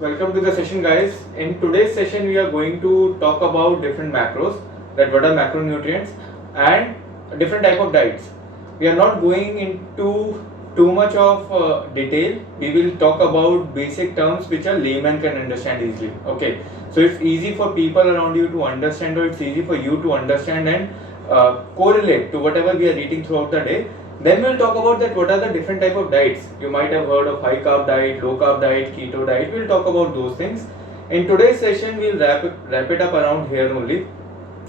Welcome to the session, guys. In today's session, we are going to talk about different macros, that what are macronutrients, and different type of diets. We are not going into too much of detail. We will talk about basic terms which a layman can understand easily. Okay, so it's easy for people around you to understand, or it's easy for you to understand and correlate to whatever we are eating throughout the day. Then we'll talk about that what are the different type of diets. You might have heard of high carb diet, low carb diet, keto diet. We'll talk about those things. In today's session, we'll wrap it up around here only.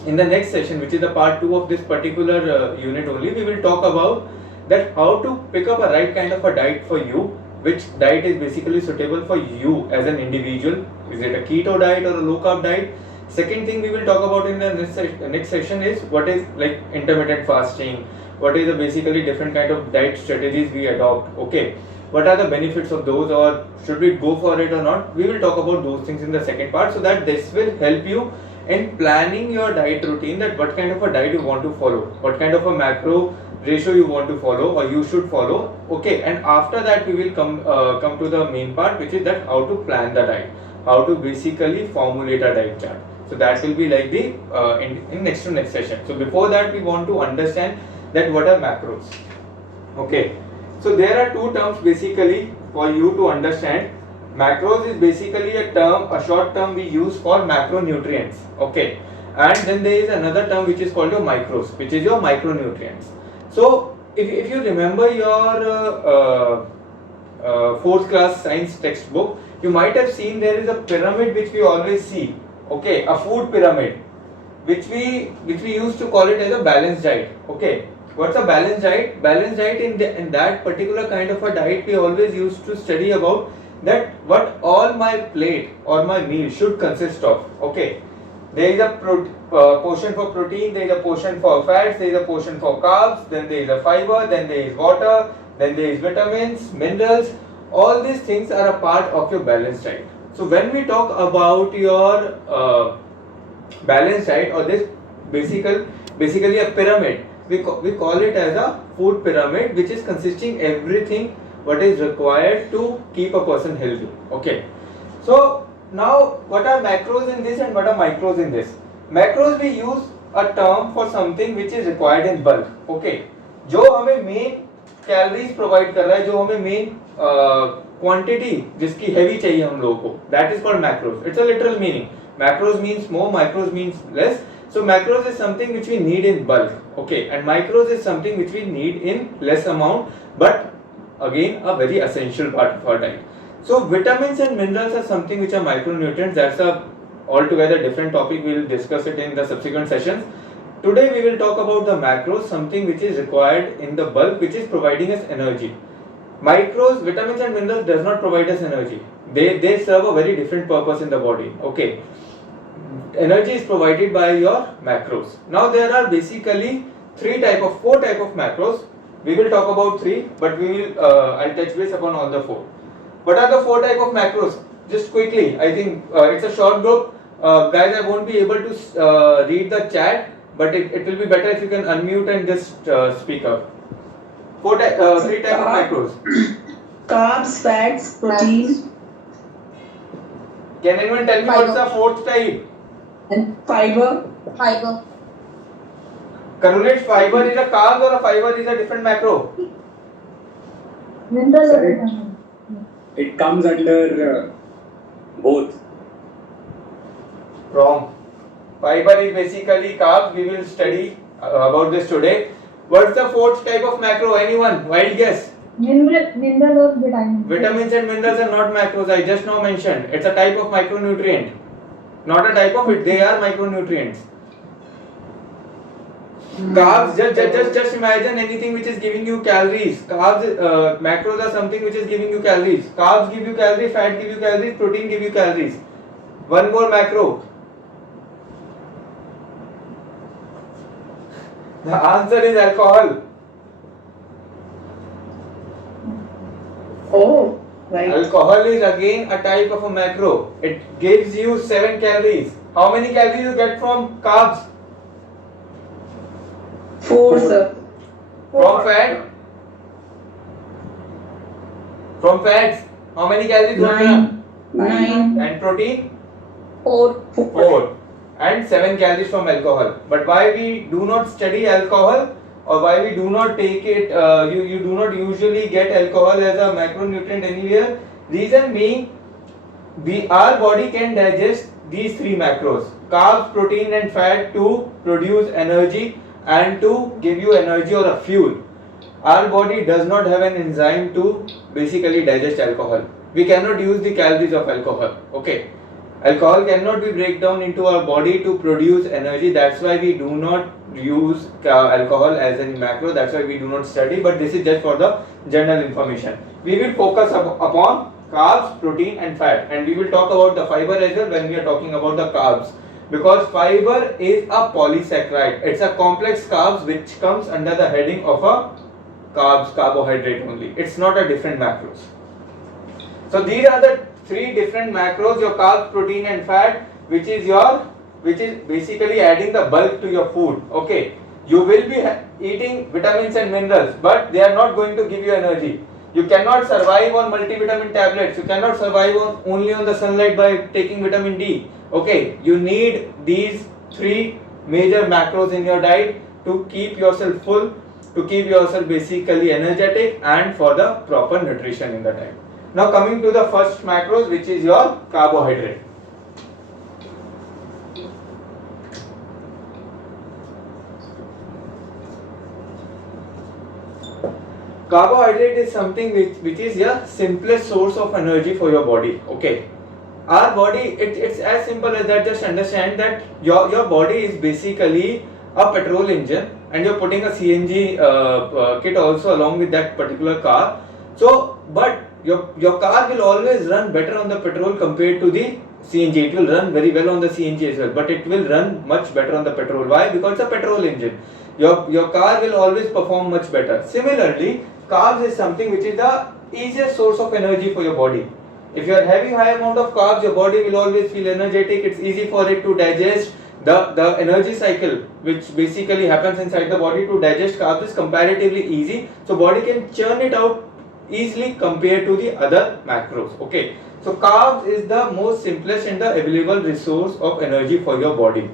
In the next session, which is the part 2 of this particular unit only, we will talk about that how to pick up a right kind of a diet for you, which diet is basically suitable for you as an individual. Is it a keto diet or a low carb diet? Second thing we will talk about in the next session is what is like intermittent fasting, what is the basically different kind of diet strategies we adopt. Okay, what are the benefits of those, or should we go for it or not? We will talk about those things in the second part, so that this will help you in planning your diet routine, that what kind of a diet you want to follow, what kind of a macro ratio you want to follow or you should follow. Okay, and after that we will come to the main part, which is that how to plan the diet, how to basically formulate a diet chart. So that will be like the in next to next session. So before that, we want to understand that what are macros. Okay, so there are two terms basically for you to understand. Macros is basically a term, a short term we use for macronutrients. Okay, and then there is another term which is called your micros, which is your micronutrients. So if you remember your fourth class science textbook, you might have seen there is a pyramid which we always see. Okay, a food pyramid, which we used to call it as a balanced diet. Okay, what's a balanced diet? Balanced diet in that particular kind of a diet, we always used to study about that what all my plate or my meal should consist of. Okay, there is a portion for protein, there is a portion for fats, there is a portion for carbs, then there is a fiber, then there is water, then there is vitamins, minerals. All these things are a part of your balanced diet. So when we talk about your balanced diet, or this basically a pyramid, we call it as a food pyramid, which is consisting everything what is required to keep a person healthy. Okay, so now what are macros in this and what are micros in this? Macros, we use a term for something which is required in bulk. Okay, जो हमें main calories provide कर रहा है, जो हमें main quantity जिसकी heavy चाहिए हम लोगों को, that is called macros. It's a literal meaning. Macros means more, micros means less. So macros is something which we need in bulk. Okay, and micros is something which we need in less amount, but again a very essential part of our diet. So vitamins and minerals are something which are micronutrients. That's a altogether different topic. We will discuss it in the subsequent sessions. Today we will talk about the macros, something which is required in the bulk, which is providing us energy. Micros, vitamins and minerals does not provide us energy. They serve a very different purpose in the body. Okay, energy is provided by your macros. Now there are basically four type of macros. We will talk about three, but we will I'll touch base upon all the four. What are the four type of macros? Just quickly, I think it's a short group. Guys, I won't be able to read the chat, but it will be better if you can unmute and just speak up. Three type of macros. Carbs, fats, protein, Can anyone tell me what's the fourth type? and fiber. Karunit, fiber is a carb or a fiber is a different macro? It comes under both. Wrong. Fiber is basically carbs. We will study about this today. What's the fourth type of macro? Anyone? Wild guess. Mineral or vitamin. Vitamins and minerals are not macros. I just now mentioned. It's a type of micronutrient. Not a type of it. They are micronutrients. Carbs, just imagine anything which is giving you calories. Carbs, macros are something which is giving you calories. Carbs give you calories, fat give you calories, protein give you calories. One more macro. The answer is alcohol. Oh, right. Alcohol is again a type of a macro. It gives you 7 calories. How many calories you get from carbs? 4, sir. From fat? From fats? How many calories? 9. 9, And protein? 4, 4. And 7 calories from alcohol. But why we do not study alcohol, or why we do not take it, you do not usually get alcohol as a macronutrient anywhere? Reason being, our body can digest these 3 macros: carbs, protein and fat, to produce energy and to give you energy or a fuel. Our body does not have an enzyme to basically digest alcohol. We cannot use the calories of alcohol. Okay, alcohol cannot be break down into our body to produce energy. That's why we do not use alcohol as a macro. That's why we do not study, but this is just for the general information. We will focus upon carbs, protein and fat, and we will talk about the fiber as well when we are talking about the carbs, because fiber is a polysaccharide. It's a complex carbs which comes under the heading of a carbohydrate only. It's not a different macros. So these are the 3 different macros: your carbs, protein and fat, which is basically adding the bulk to your food. Okay, you will be eating vitamins and minerals, but they are not going to give you energy. You cannot survive on multivitamin tablets. You cannot survive only on the sunlight by taking vitamin D. Okay, you need these 3 major macros in your diet to keep yourself full, to keep yourself basically energetic, and for the proper nutrition in the diet. Now coming to the first macros, which is your carbohydrate. Carbohydrate is something which is your simplest source of energy for your body. Okay, our body, it's as simple as that. Just understand that your body is basically a petrol engine, and you're putting a CNG kit also along with that particular car. So, but your car will always run better on the petrol compared to the CNG. It will run very well on the CNG as well, but it will run much better on the petrol. Why? Because it's a petrol engine. Your car will always perform much better. Similarly, carbs is something which is the easiest source of energy for your body. If you are having high amount of carbs, your body will always feel energetic. It's easy for it to digest. The energy cycle which basically happens inside the body to digest carbs is comparatively easy. So body can churn it out easily compared to the other macros. Okay, so carbs is the most simplest and the available resource of energy for your body.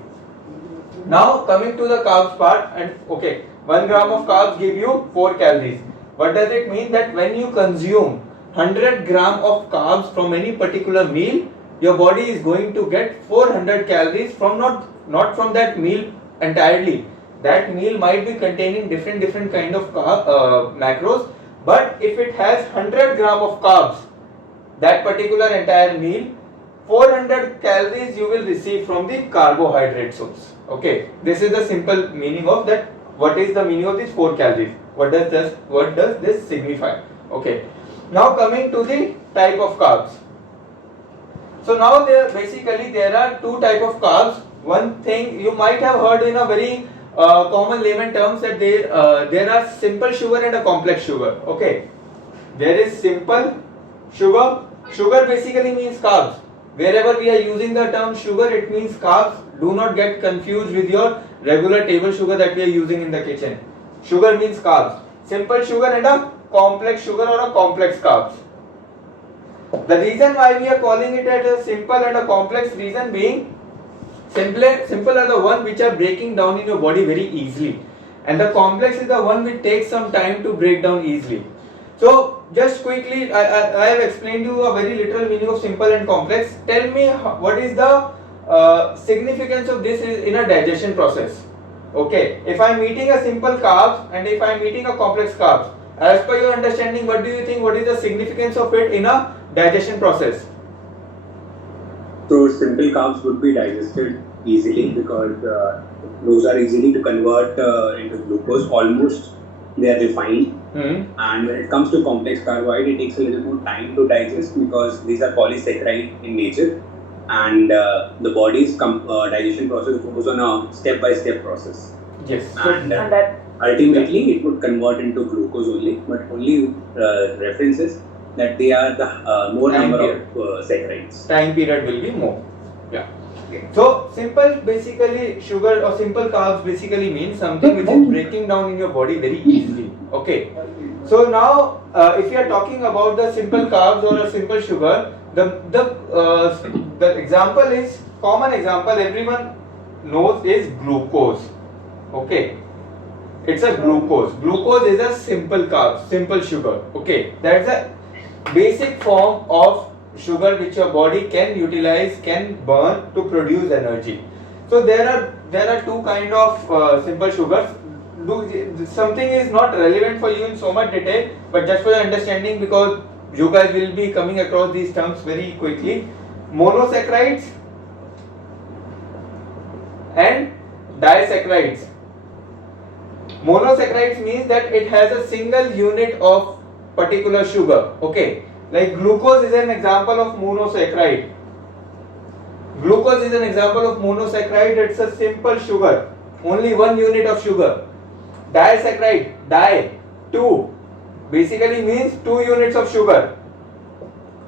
Now coming to the carbs part, and okay, 1 gram of carbs give you 4 calories. What does it mean? That when you consume 100 gram of carbs from any particular meal, your body is going to get 400 calories from not from that meal entirely. That meal might be containing different kind of macros, but if it has 100 gram of carbs, that particular entire meal, 400 calories you will receive from the carbohydrate source. Okay, this is the simple meaning of that. What is the meaning of these 4 calories? What does this signify? Okay, now coming to the type of carbs. So now there are 2 type of carbs. One thing you might have heard in a very common layman terms, that there are simple sugar and a complex sugar. Okay, there is simple sugar. Sugar basically means carbs. Wherever we are using the term sugar, it means carbs. Do not get confused with your regular table sugar that we are using in the kitchen. Sugar means carbs. Simple sugar and a complex sugar or a complex carbs. The reason why we are calling it as a simple and a complex, reason being, simple are the one which are breaking down in your body very easily, and the complex is the one which takes some time to break down easily. So just quickly, I have explained you a very literal meaning of simple and complex. Tell me what is the significance of this in a digestion process. Okay, if I am eating a simple carbs and if I am eating a complex carbs, as per your understanding, what do you think? What is the significance of it in a digestion process? So simple carbs would be digested easily because those are easily to convert into glucose. Almost they are refined. And when it comes to complex carbohydrate, it takes a little more time to digest because these are polysaccharide in nature, and the body's digestion process goes on a step-by-step process. Yes. And ultimately, it would convert into glucose only, but only references that they are the more Time number period. of saccharides. Time period will be more. Yeah. So simple basically sugar or simple carbs basically means something which is breaking down in your body very easily. Okay. So now, if you are talking about the simple carbs or a simple sugar, the example is common example everyone knows is glucose. Okay, it's a glucose. Glucose is a simple carb, simple sugar. Okay, that's a basic form of sugar which your body can utilize, can burn to produce energy. So there are two kind of simple sugars. Something is not relevant for you in so much detail, but just for your understanding, because you guys will be coming across these terms very quickly. Monosaccharides and disaccharides. Monosaccharides means that it has a single unit of particular sugar. Okay, like glucose is an example of monosaccharide. Glucose is an example of monosaccharide. It's a simple sugar, only one unit of sugar. Disaccharide, two, basically means 2 units of sugar.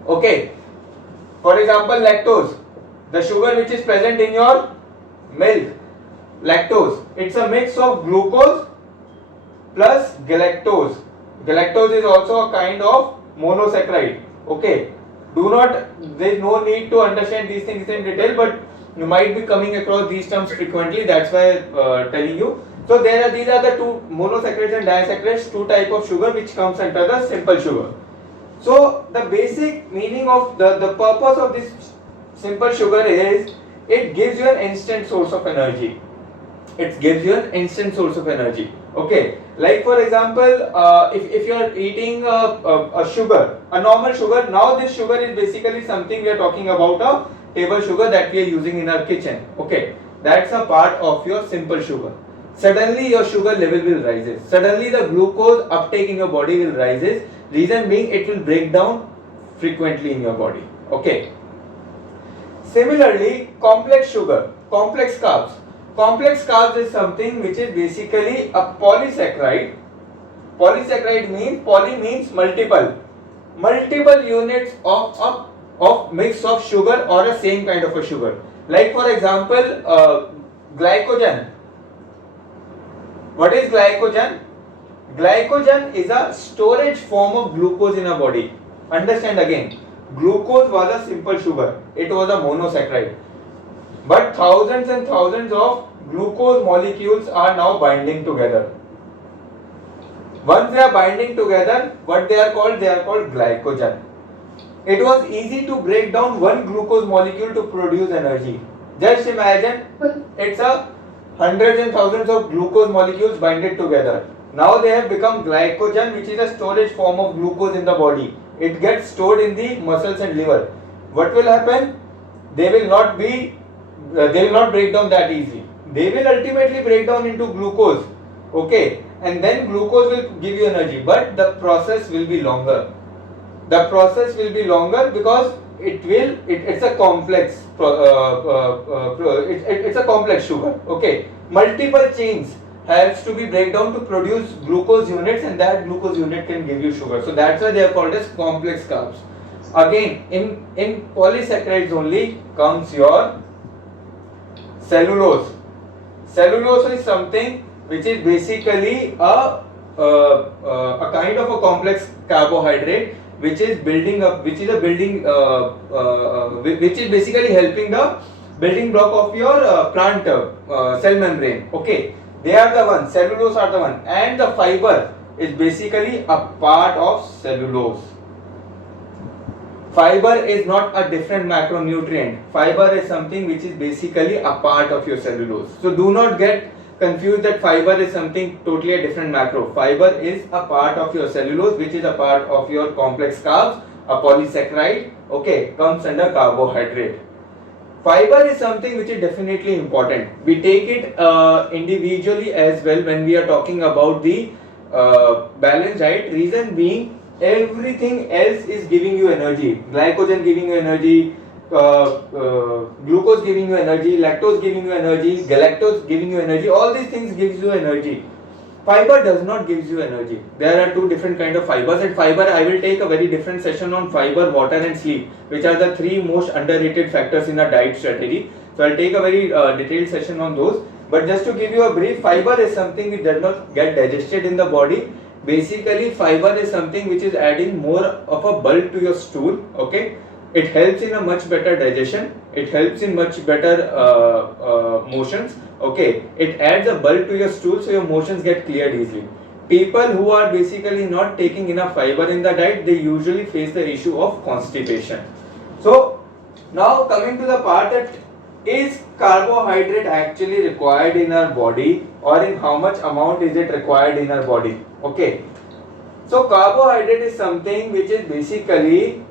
Okay, for example, lactose, the sugar which is present in your milk. Lactose, it's a mix of glucose plus galactose. Galactose is also a kind of monosaccharide. Okay, there is no need to understand these things in detail, but you might be coming across these terms frequently, that's why telling you. So these are the two, monosaccharides and disaccharides, two type of sugar which comes under the simple sugar. So the basic meaning of the purpose of this simple sugar is it gives you an instant source of energy. It gives you an instant source of energy. Okay, like for example, if you are eating a sugar, a normal sugar, now this sugar is basically something we are talking about, a table sugar that we are using in our kitchen. Okay, that's a part of your simple sugar. Suddenly your sugar level will rises. Suddenly the glucose uptake in your body will rises. Reason being, it will break down frequently in your body. Okay. Similarly, complex sugar, complex carbs. Complex carbs is something which is basically a polysaccharide. Polysaccharide means, poly means multiple units of mix of sugar or a same kind of a sugar. Like for example, glycogen. What is glycogen? Glycogen is a storage form of glucose in our body. Understand again, glucose was a simple sugar, it was a monosaccharide. But thousands and thousands of glucose molecules are now binding together. Once they are binding together, what they are called? They are called glycogen. It was easy to break down one glucose molecule to produce energy. Just imagine, it's a hundreds and thousands of glucose molecules binded together. Now they have become glycogen, which is a storage form of glucose in the body. It gets stored in the muscles and liver. What will happen? They will not break down that easily. They will ultimately break down into glucose. Okay, and then glucose will give you energy, but the process will be longer. The process will be longer because it's a complex it's a complex sugar. Okay, multiple chains has to be break down to produce glucose units, and that glucose unit can give you sugar. So that's why they are called as complex carbs. Again, in polysaccharides only comes your cellulose. Cellulose is something which is basically a kind of a complex carbohydrate which is building up, which is basically helping the building block of your plant cell membrane. Okay, they are the one, cellulose are the one, and the fiber is basically a part of cellulose. Fiber is not a different macronutrient. Fiber is something which is basically a part of your cellulose. So do not get confused that fiber is something totally a different macro. Fiber is a part of your cellulose, which is a part of your complex carbs. A polysaccharide, okay, comes under carbohydrate. Fiber is something which is definitely important. We take it individually as well when we are talking about the balanced diet. Reason being, everything else is giving you energy. Glycogen giving you energy, glucose giving you energy, lactose giving you energy, galactose giving you energy. All these things gives you energy. Fiber does not gives you energy. There are two different kind of fibers, and fiber, I will take a very different session on fiber, water and sleep, which are the three most underrated factors in a diet strategy. So I'll take a very detailed session on those. But just to give you a brief, fiber is something which does not get digested in the body. basically fiber is something which is adding more of a bulk to your stool. Okay, it helps in a much better digestion, it helps in much better motions. Okay, it adds a bulk to your stool, so your motions get cleared easily. People who are basically not taking enough fiber in the diet, they usually face the issue of constipation. So now coming to the part that is carbohydrate actually required in our body, or in how much amount is it required in our body. Okay, so carbohydrate is something which is basically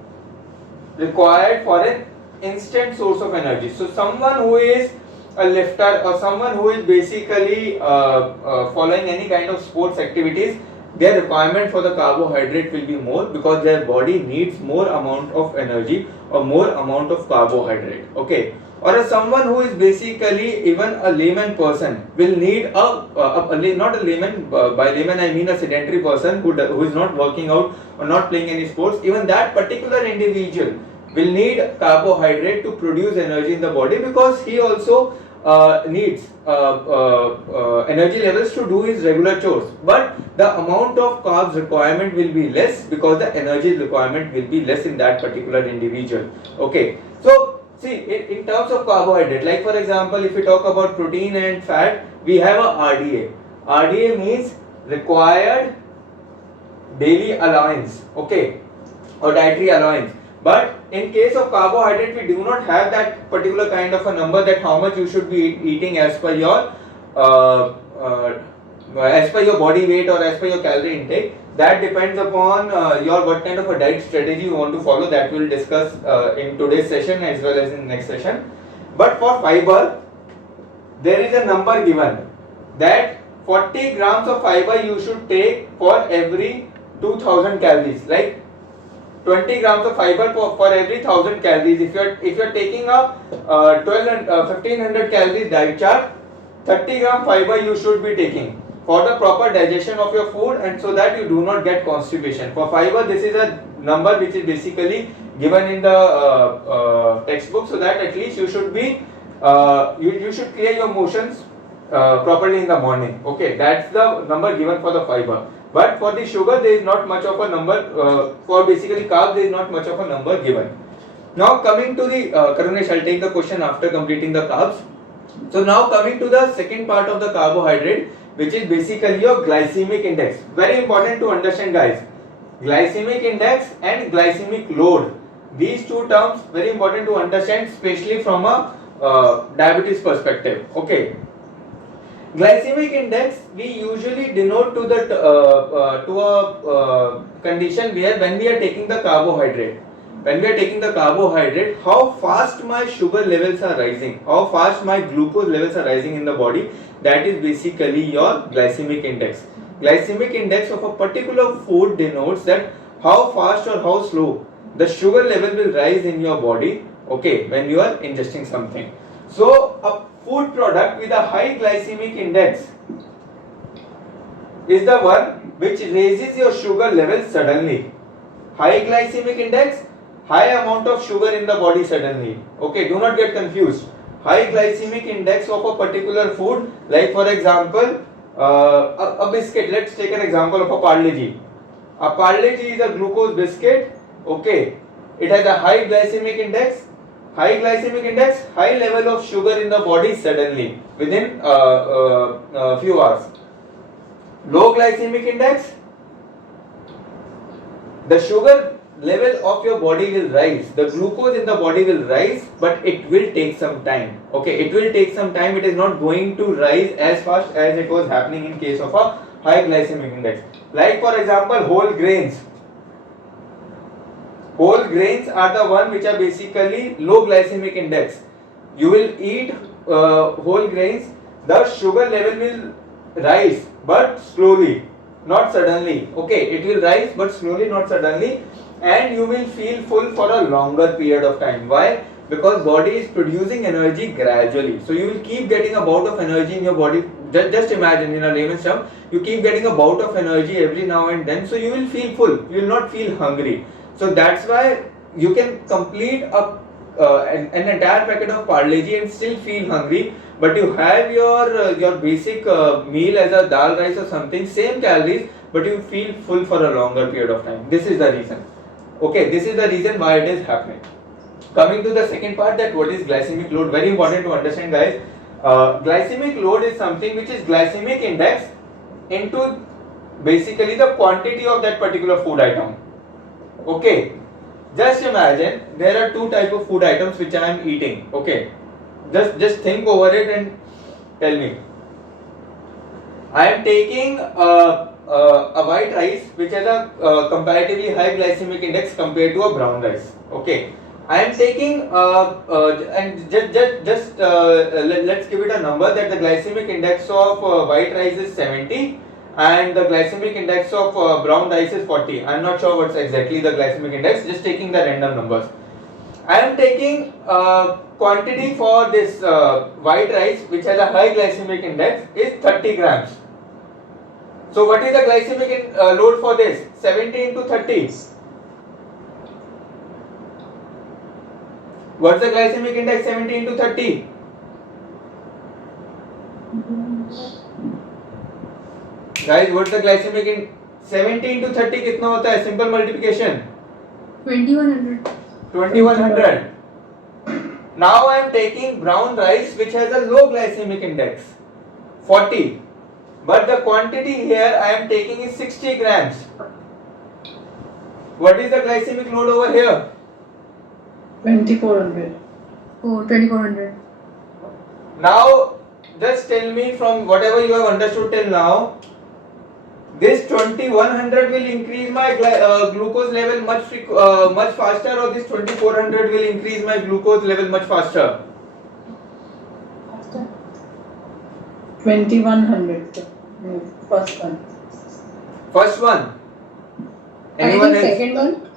required for an instant source of energy. So someone who is a lifter or someone who is basically following any kind of sports activities, their requirement for the carbohydrate will be more, because their body needs more amount of energy or more amount of carbohydrate. Okay, or someone who is basically even a layman person will need not a layman, by layman I mean a sedentary person who is not working out or not playing any sports. Even that particular individual will need carbohydrate to produce energy in the body, because he also needs energy levels to do his regular chores, but the amount of carbs requirement will be less, because the energy requirement will be less in that particular individual. Okay, so see, in terms of carbohydrate, like for example, if we talk about protein and fat, we have a RDA. RDA means required daily allowance, okay, or dietary allowance. But in case of carbohydrate, we do not have that particular kind of a number, that how much you should be eating as per your body weight or as per your calorie intake. That depends upon your what kind of a diet strategy you want to follow. That we'll discuss in today's session as well as in next session. But for fiber, there is a number given that 40 grams of fiber you should take for every 2000 calories. Like 20 grams of fiber for every 1000 calories. If you're taking a 1500 calories diet chart, 30 gram fiber you should be taking for the proper digestion of your food, and so that you do not get constipation. For fiber, this is a number which is basically given in the textbook, so that at least you should be you should clear your motions properly in the morning. Okay, that's the number given for the fiber. But for the sugar, there is not much of a number. For basically carbs, there is not much of a number given. Now coming to the Karunesh, I'll take the question after completing the carbs. So now coming to the second part of the carbohydrate, which is basically your glycemic index. Very important to understand, guys. Glycemic index and glycemic load. These two terms very important to understand, especially from a diabetes perspective. Okay. Glycemic index we usually denote to a condition where when we are taking the carbohydrate. When we are taking the carbohydrate, how fast my sugar levels are rising, how fast my glucose levels are rising in the body, that is basically your glycemic index. Glycemic index of a particular food denotes that how fast or how slow the sugar level will rise in your body, okay, when you are ingesting something. So a food product with a high glycemic index is the one which raises your sugar level suddenly. High glycemic index, high amount of sugar in the body suddenly. Okay, do not get confused. High glycemic index of a particular food, like for example, a biscuit. Let's take an example of a Parle-G. A Parle-G is a glucose biscuit. Okay, it has a high glycemic index. High glycemic index, high level of sugar in the body suddenly within few hours. Low glycemic index, the sugar level of your body will rise, the glucose in the body will rise, but it will take some time. Okay, it will take some time. It is not going to rise as fast as it was happening in case of a high glycemic index. Like for example, whole grains. Whole grains are the one which are basically low glycemic index. You will eat whole grains, the sugar level will rise, but slowly, not suddenly. Okay, it will rise but slowly, not suddenly, and you will feel full for a longer period of time. Why? Because body is producing energy gradually. So you will keep getting a bout of energy in your body. Just imagine, in a layman's term, you keep getting a bout of energy every now and then. So you will feel full. You will not feel hungry. So that's why you can complete an entire packet of Parle-G and still feel hungry. But you have your basic meal as a dal rice or something, same calories, but you feel full for a longer period of time. This is the reason. Okay, this is the reason why it is happening. Coming to the second part, that what is glycemic load, very important to understand, guys. Glycemic load is something which is glycemic index into basically the quantity of that particular food item. Okay, just imagine there are two type of food items which I am eating. Okay, just think over it and tell me. I am taking a white rice which has a comparatively high glycemic index compared to a brown rice. Okay, I am taking and just let's give it a number that the glycemic index of white rice is 70 and the glycemic index of brown rice is 40. I am not sure what's exactly the glycemic index, just taking the random numbers. I am taking quantity for this white rice which has a high glycemic index is 30 grams. So what is the glycemic load for this? 70 into 30. What's the glycemic index? 70 into 30. Guys, what's the glycemic in 70 into 30 कितना होता है? Simple multiplication. 2100. 2100. Now I am taking brown rice which has a low glycemic index, 40. But the quantity here I am taking is 60 grams. What is the glycemic load over here? 2400. Oh, 2400. Now just tell me from whatever you have understood till now, this 2100 will increase my glucose level much faster, or this 2400 will increase my glucose level much faster? 2100. sir. First one. First one. I Anyone think else? second one.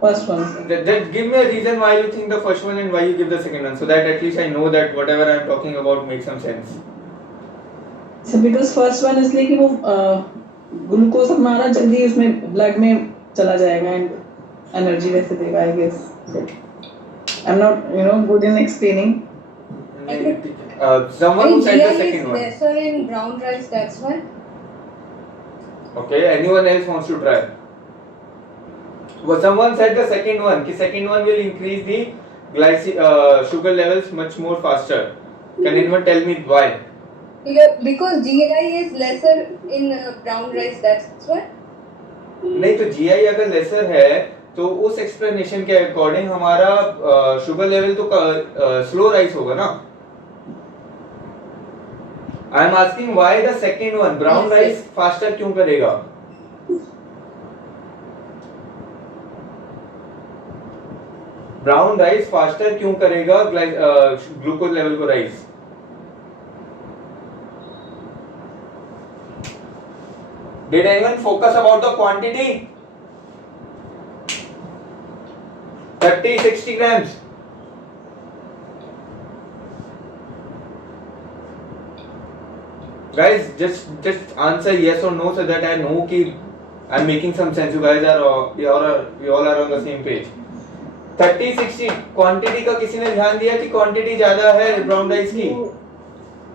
First one. sir. Just give me a reason why you think the first one and why you give the second one, so that at least I know that whatever I am talking about makes some sense. So because first one इसलिए कि वो glucose हमारा जल्दी उसमें blood में चला जाएगा and energy वैसे देगा I guess. I am not good in explaining. Someone who said the GI second is one. lesser in brown rice, that's why. Okay, anyone else wants to try? Well, someone said the second one. The second one will increase the sugar levels much more faster. Can anyone tell me why? Because GI is lesser in brown rice, that's why. नहीं तो GI अगर laser है तो उस explanation के according हमारा sugar level तो slow rice होगा ना. I am asking why the second one brown Yes, rice faster क्यों करेगा? ब्राउन राइस फास्टर क्यों करेगा ग्लूकोज लेवल को rice? Did anyone focus about the quantity? 30, 60 grams. Guys, just answer yes or no so that I know कि I'm making some sense. You guys are we all are on the same page. 30, 60 quantity का किसी ने ध्यान दिया कि quantity ज्यादा है brown rice की?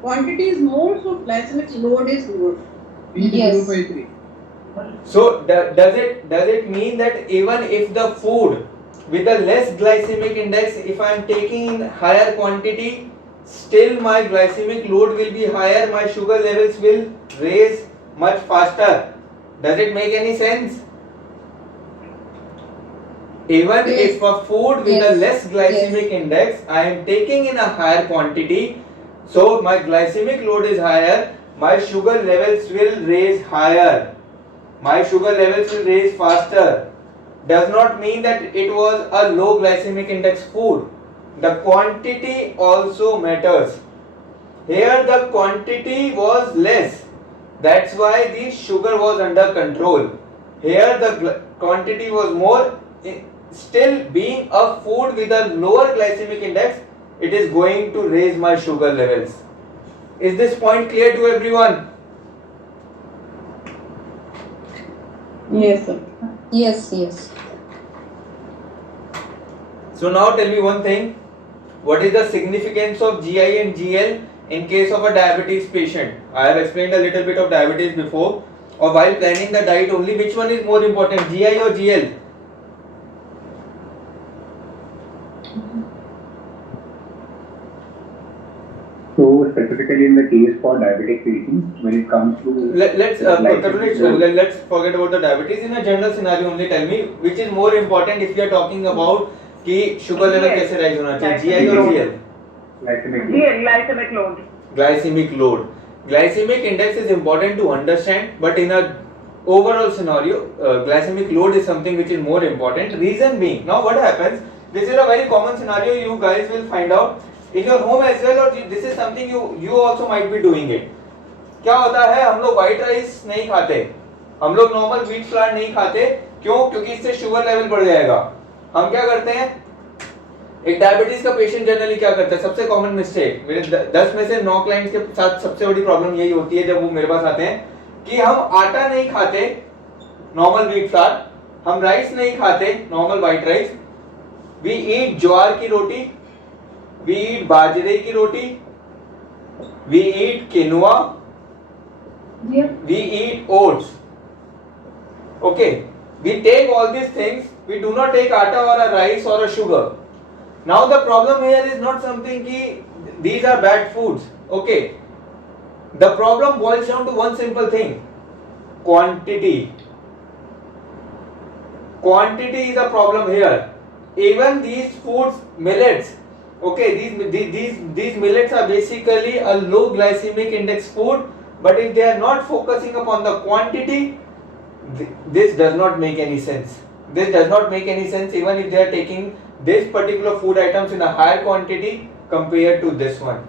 Quantity is more, so glycemic load is more. Yes. So does it mean that even if the food with a less glycemic index, if I am taking in higher quantity, still my glycemic load will be higher, my sugar levels will raise much faster? Does it make any sense? Even Yes. if a food with a Yes. less glycemic index, I am taking in a higher quantity, so my glycemic load is higher, my sugar levels will raise higher. My sugar levels will raise faster. Does not mean that it was a low glycemic index food. The quantity also matters. Here the quantity was less. That's why the sugar was under control. Here the quantity was more. Still, being a food with a lower glycemic index, it is going to raise my sugar levels. Is this point clear to everyone? Yes, sir. Yes, yes. So now tell me one thing. What is the significance of GI and GL in case of a diabetes patient? I have explained a little bit of diabetes before. or while planning the diet only, which one is more important, GI or GL? So specifically in the case for diabetic patients, when it comes to Let's let's forget about the diabetes. In a general scenario only, tell me which is more important if you are talking about कि sugar level कैसे rise होना चाहिए, GI or GL? Glycemic load. Glycemic load. Glycemic index is important to understand, but in a overall scenario, glycemic load is something which is more important. Reason being, now what happens? This is a very common scenario. You guys will find out in your home as well, or this is something you also might be doing it. क्या होता है, हम लोग white rice नहीं खाते, हम लोग normal wheat flower नहीं खाते. क्यों? क्योंकि इससे शुगर लेवल बढ़ जाएगा. हम क्या करते हैं, एक डायबिटीज का पेशेंट जनरली क्या करता है, सबसे कॉमन मिस्टेक, मेरे 10 में से 9 क्लाइंट्स के साथ सबसे बड़ी प्रॉब्लम यही होती है जब वो मेरे पास आते हैं कि हम आटा नहीं खाते नॉर्मल व्हीट फ्लावर, हम राइस नहीं खाते normal white rice, we eat jowar की रोटी, वी ईट बाजरे की roti, we eat quinoa, we eat oats. Okay, we take all these things, we do not take atta or a rice or a sugar. Now the problem here is not something ki these are bad foods. Okay, the problem boils down to one simple thing, quantity. Quantity is a problem here. Even these foods, millets, okay, these millets are basically a low glycemic index food, but if they are not focusing upon the quantity, this does not make any sense. This does not make any sense even if they are taking this particular food items in a higher quantity compared to this one.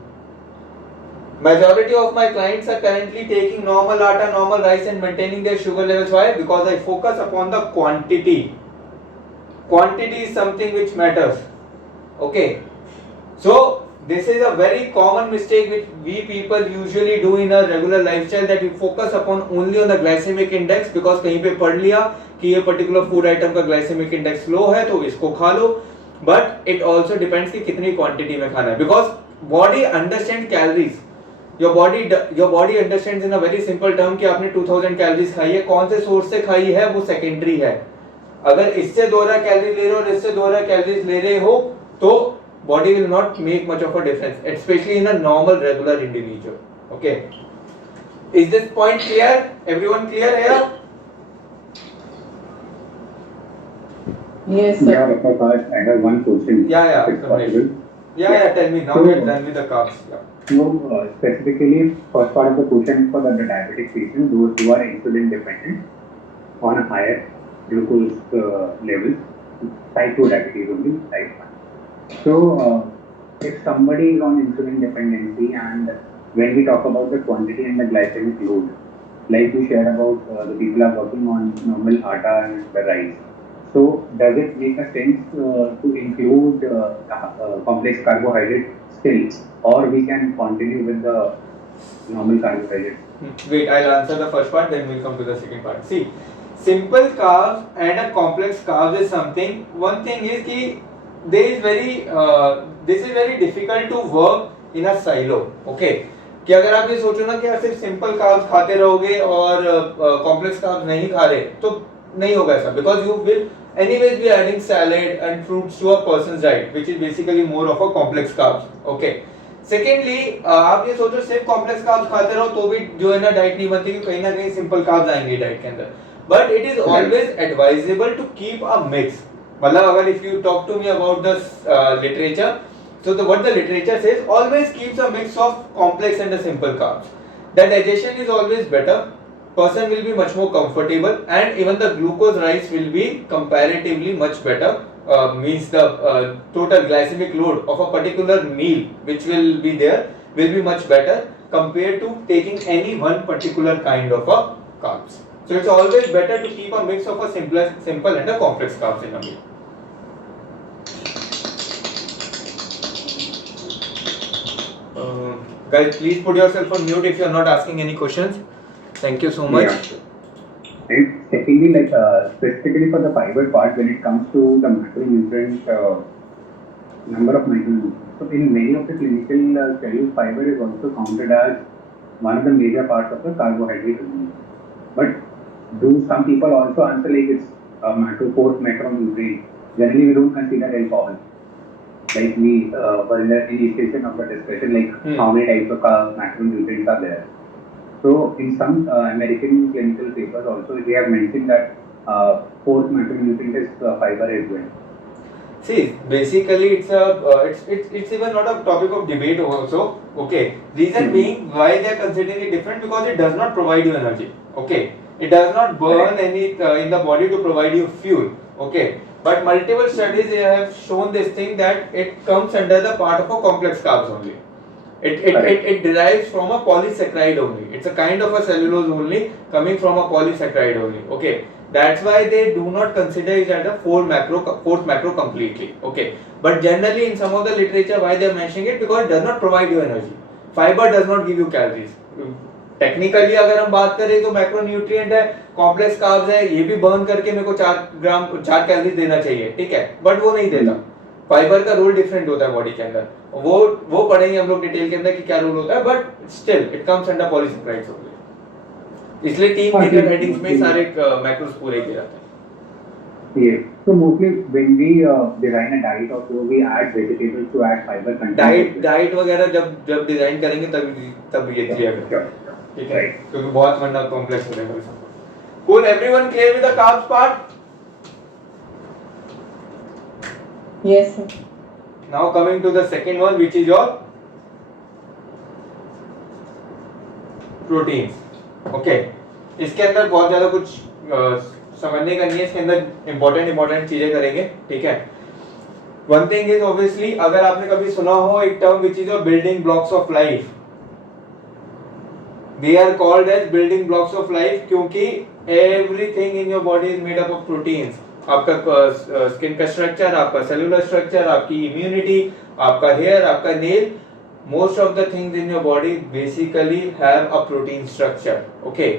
Majority of my clients are currently taking normal atta, normal rice and maintaining their sugar levels. Why? Because I focus upon the quantity. Quantity is something which matters. Okay, so this is a very common mistake which we people usually do in our regular lifestyle, that we focus upon only on the glycemic index because कहीं पे पढ़ लिया कि ये particular food item का glycemic index low है तो इसको खा लो, but it also depends कि कितनी quantity में खाना है, because body understands calories. Your body understands in a very simple term कि आपने 2000 calories खाई है, कौन से source से खाई है वो secondary है. अगर इससे 2000 कैलोरी ले रहे हो और इससे 2000 कैलोरीज ले रहे हो तो body will not make much of a difference, especially in a normal regular individual. Okay, is this point clear? Everyone clear here? Yes, sir. Yeah, Dr. Akash, I have one question. Yeah, If possible. yeah, tell me, now we are done with the carbs. Yeah. So, specifically, first part of the question for the diabetic patients, those who are insulin dependent on a higher glucose levels, type 2 diabetes only, type 1. So, if somebody is on insulin dependency, and when we talk about the quantity and the glycemic load, like you shared about the people are working on normal atta and the rice. So, does it make a sense to include complex carbohydrate still, or we can continue with the normal carbohydrate? Wait, I'll answer the first part, then we'll come to the second part. See, simple carbs and a complex carbs is something. One thing is कि this is very difficult to work in a silo. Okay, कि अगर आप ये सोचो ना कि आप सिर्फ सिंपल कार्ब्स खाते रहोगे और कॉम्प्लेक्स कार्ब्स नहीं खा रहे तो नहीं होगा ऐसा, because you will anyways be adding salad and fruits to a person's diet, which is basically more of a complex carbs. Okay, secondly, आप ये सोचो सिर्फ कॉम्प्लेक्स कार्ब्स खाते रहो तो भी जो है ना डाइट नहीं बनती, कहीं ना कहीं सिंपल कार्ब्स आएंगे डाइट के अंदर. But it is always advisable to keep a mix. मतलब अगर if you talk to me about the literature, so what the literature says, always keeps a mix of complex and the simple carbs. The digestion is always better. Person will be much more comfortable, and even the glucose rise will be comparatively much better. Means the total glycemic load of a particular meal which will be there will be much better compared to taking any one particular kind of a carbs. So it's always better to keep a mix of a simple and a complex carbs in a meal. Guys, please put yourself on mute if you are not asking any questions. Thank you so much. Yeah. And secondly, like specifically for the fiber part, when it comes to the macronutrient number of macronutrients, so in many of the clinical studies, fiber is also counted as one of the major parts of the carbohydrate. But do some people also answer like it's a fourth macronutrient? Generally, we don't consider alcohol. Like we were in the initiation of the discussion, like how many types of macronutrients are there. So in some American clinical papers also, they have mentioned that fourth macronutrient is fiber as well. See, basically it's even not a topic of debate also. Okay, reason being why they are considering it different, because it does not provide you energy. Okay, it does not burn any in the body to provide you fuel. Okay, but multiple studies they have shown this thing that it comes under the part of a complex carbs only. It derives from a polysaccharide only. It's a kind of a cellulose only coming from a polysaccharide only. Okay, that's why they do not consider it as a fourth macro completely. Okay, but generally in some of the literature why they are mentioning it, because it does not provide you energy. Fiber does not give you calories. Technically अगर हम बात करें तो macronutrient है, complex carbs है, ये भी burn करके मेरे को 4 कैलोरीज देना चाहिए, ठीक है, बट वो नहीं देता. फाइबर का रोल डिफरेंट होता है बॉडी के अंदर, वो पढ़ेंगे हम लोग डिटेल के अंदर कि क्या रोल होता है, but still it comes under polysaccharides only. इसलिए 3 मेजर हेडिंग्स में सारे मैक्रोस पूरे किए जाते हैं. Yeah. So mostly when we design a diet or so, we add vegetables to add fiber content. Diet वगैरह जब डिजाइन करेंगे तब ये क्लियर करेंगे, ठीक है, क्योंकि बहुत वरना कॉम्प्लेक्स हो जाएगा. Cool, everyone clear with the carbs part? Yes, sir. Now coming to the second one, which is your proteins. Okay, इसके अंदर बहुत ज्यादा कुछ समझने का नहीं है, इसके अंदर इंपॉर्टेंट चीजें करेंगे, ठीक है. वन थिंग इज ऑब्वियसली, अगर आपने कभी सुना हो एक term which is your building blocks of life, they are called as building blocks of life, क्योंकि everything in your body is made up of proteins. आपका स्किन का स्ट्रक्चर, आपका सेलुलर स्ट्रक्चर, आपकी इम्यूनिटी, आपका हेयर, आपका nail, most of the things in your body basically have a protein structure. Okay,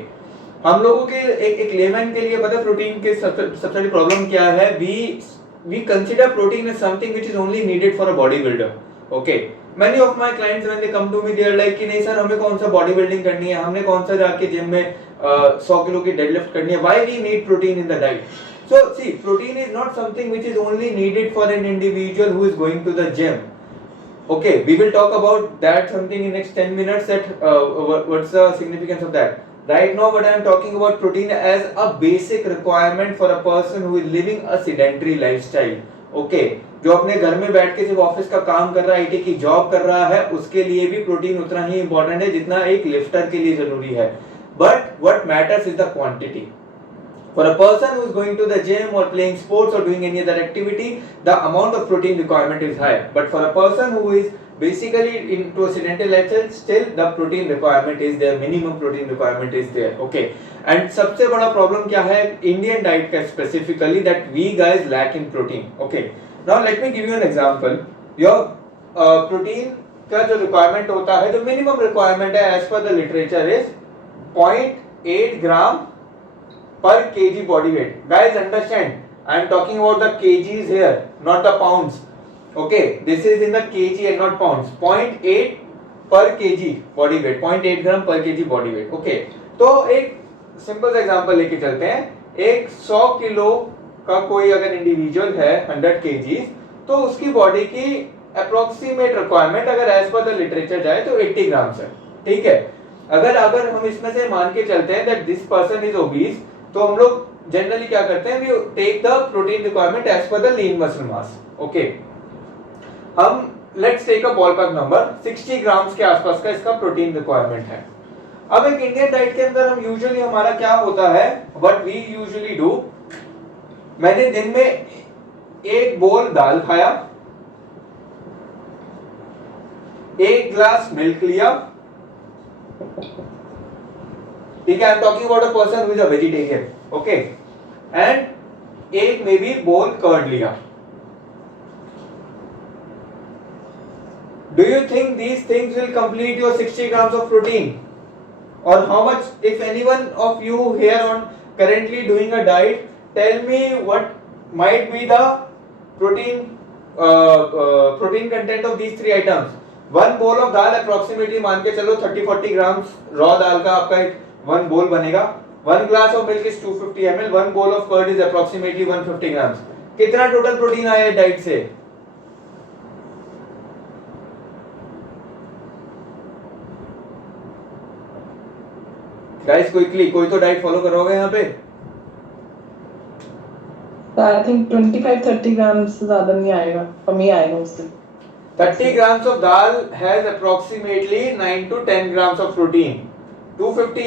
हम लोगों के एक लेमैन के लिए पता प्रोटीन के सबसे बड़ी प्रॉब्लम क्या है. we consider protein as something which is only needed for a bodybuilder. Okay, many of my clients when they come to me they are like कि नहीं सर हमें कौन सा बॉडी बिल्डिंग करनी है, हमने कौन सा जाके जिम में 100 किलो की डेडलिफ्ट करनी है. why we need protein in the diet? So see, protein is not something which is only needed for an individual who is going to the gym. Okay, we will talk about that something in next 10 minutes that what's the significance of that. Right now what I am talking about protein as a basic requirement for a person who is living a sedentary lifestyle. Okay, जो अपने घर में बैठ के सिर्फ office का काम कर रहा है, आईटी की जॉब कर रहा है, उसके लिए भी प्रोटीन उतना ही इंपॉर्टेंट है जितना एक लिफ्टर के लिए जरूरी है. But what matters is the quantity. For a person who is going to the gym or playing sports or doing any other activity, the amount of protein requirement is high. But for a person who is basically into a sedentary lifestyle, still the protein requirement is there, minimum protein requirement is there. Okay, and सबसे बड़ा problem क्या है Indian diet का specifically, that we guys lack in protein. Okay, now let me give you an example. Your protein का जो requirement होता है, जो minimum requirement है as per the literature is 0.8 gram per kg body weight. Guys, understand, I am talking about the kgs here, not the pounds. Okay, this is in the kg and not pounds. 0.8 per kg body weight, 0.8 gram per kg body weight. Okay, तो एक simple सा example लेके चलते हैं. एक 100 kilo का कोई अगर इंडिविजुअल है 100 kg, तो उसकी बॉडी की अप्रोक्सीमेट रिक्वायरमेंट अगर एज पर द लिटरेचर जाए तो 80 ग्राम्स है, ठीक है. अगर हम इसमें से मान के चलते हैं that this person is obese, तो हम लोग जनरली क्या करते हैं, we take the protein requirement as per the lean muscle mass. Okay, हम let's take a ballpark number 60 grams के आसपास का इसका प्रोटीन रिक्वायरमेंट है. अब एक इंडियन डाइट के अंदर हम यूजुअली हमारा क्या होता है, व्हाट वी यूजुअली डू, मैंने दिन में एक बोल दाल खाया, एक ग्लास मिल्क लिया, ठीक है, I am talking about a person who is a vegetarian. Okay, and एक मे बी बोल कर्ड लिया. Do you think these things will complete your 60 grams of protein? Or how much, if anyone of you here on currently doing a diet, tell me what might be the protein protein content of these three items. One bowl of dal approximately मान के चलो 30-40 grams raw दाल का आपका एक one bowl बनेगा. 1 glass of milk is 250 ml, 1 bowl of curd is approximately 150 grams. कितना total protein आया है डाइट से? गाइस क्विकली, कोई तो डाइट फॉलो करोगे यहाँ पे? आई थिंक 25-30 grams से ज्यादा नहीं आएगा, कम ही आएगा उससे. 30 grams of dal has approximately 9 to 10 grams of protein. 250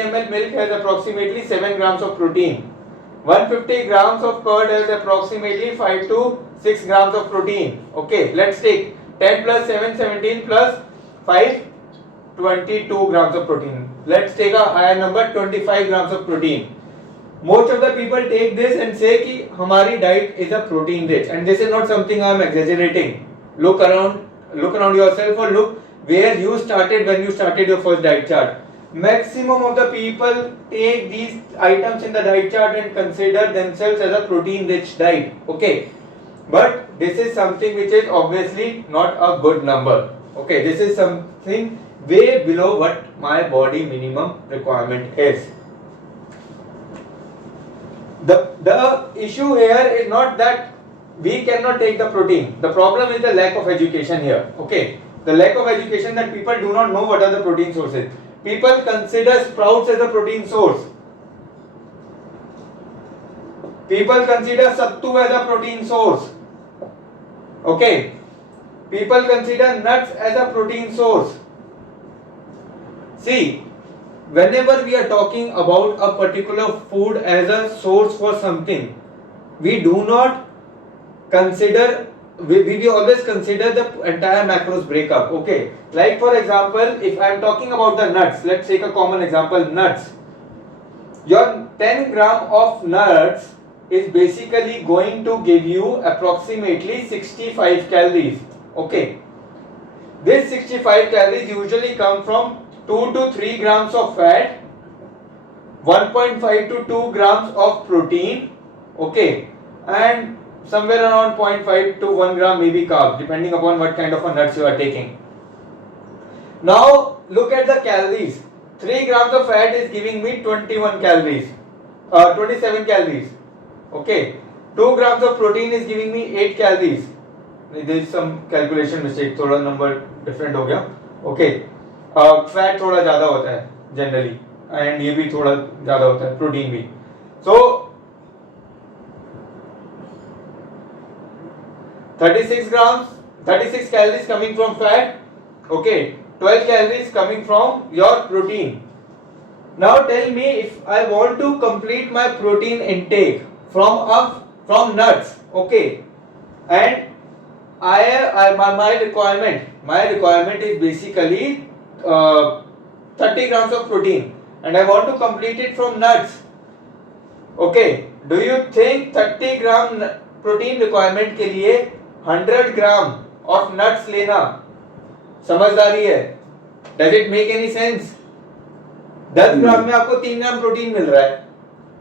ml milk has approximately 7 grams of protein. 150 grams of curd has approximately 5 to 6 grams of protein. Okay, let's take 10 plus 7, 17 plus 5, 22 grams of protein. Let's take a higher number, 25 grams of protein. Most of the people take this and say कि हमारी diet is a protein rich, and this is not something I am exaggerating. Look around yourself or look where you started when you started your first diet chart. Maximum of the people take these items in the diet chart and consider themselves as a protein rich diet. Okay, but this is something which is obviously not a good number. Okay, this is something way below what my body minimum requirement is. The issue here is not that we cannot take the protein. The problem is the lack of education here. Okay, the lack of education that people do not know what are the protein sources. People consider sprouts as a protein source. People consider sattu as a protein source. Okay, people consider nuts as a protein source. See, whenever we are talking about a particular food as a source for something, we do not consider, we always consider the entire macros breakup. Okay, like for example, if I am talking about the nuts, let's take a common example, nuts. Your 10 gram of nuts is basically going to give you approximately 65 calories. Okay, this 65 calories usually come from 2 to 3 grams of fat, 1.5 to 2 grams of protein, okay, and somewhere around 0.5 to 1 gram maybe carbs, depending upon what kind of a nuts you are taking. Now look at the calories. 3 grams of fat is giving me 27 calories. Okay, 2 grams of protein is giving me 8 calories. There is some calculation mistake, थोड़ा number different हो गया. Okay. Fat थोड़ा ज्यादा होता है generally, and ये भी थोड़ा ज्यादा होता है, प्रोटीन भी. सो 36 calories coming from fat, okay, 12 calories coming from your protein. Now tell me, if I want to complete my protein intake from nuts, okay, and my requirement is basically 30 grams of protein, and I want to complete it from nuts. Okay, do you think 30 gram protein requirement के लिए 100 gram of nuts लेना समझदारी है? Does it make any sense? 10 ग्राम में आपको 3 gram protein मिल रहा है,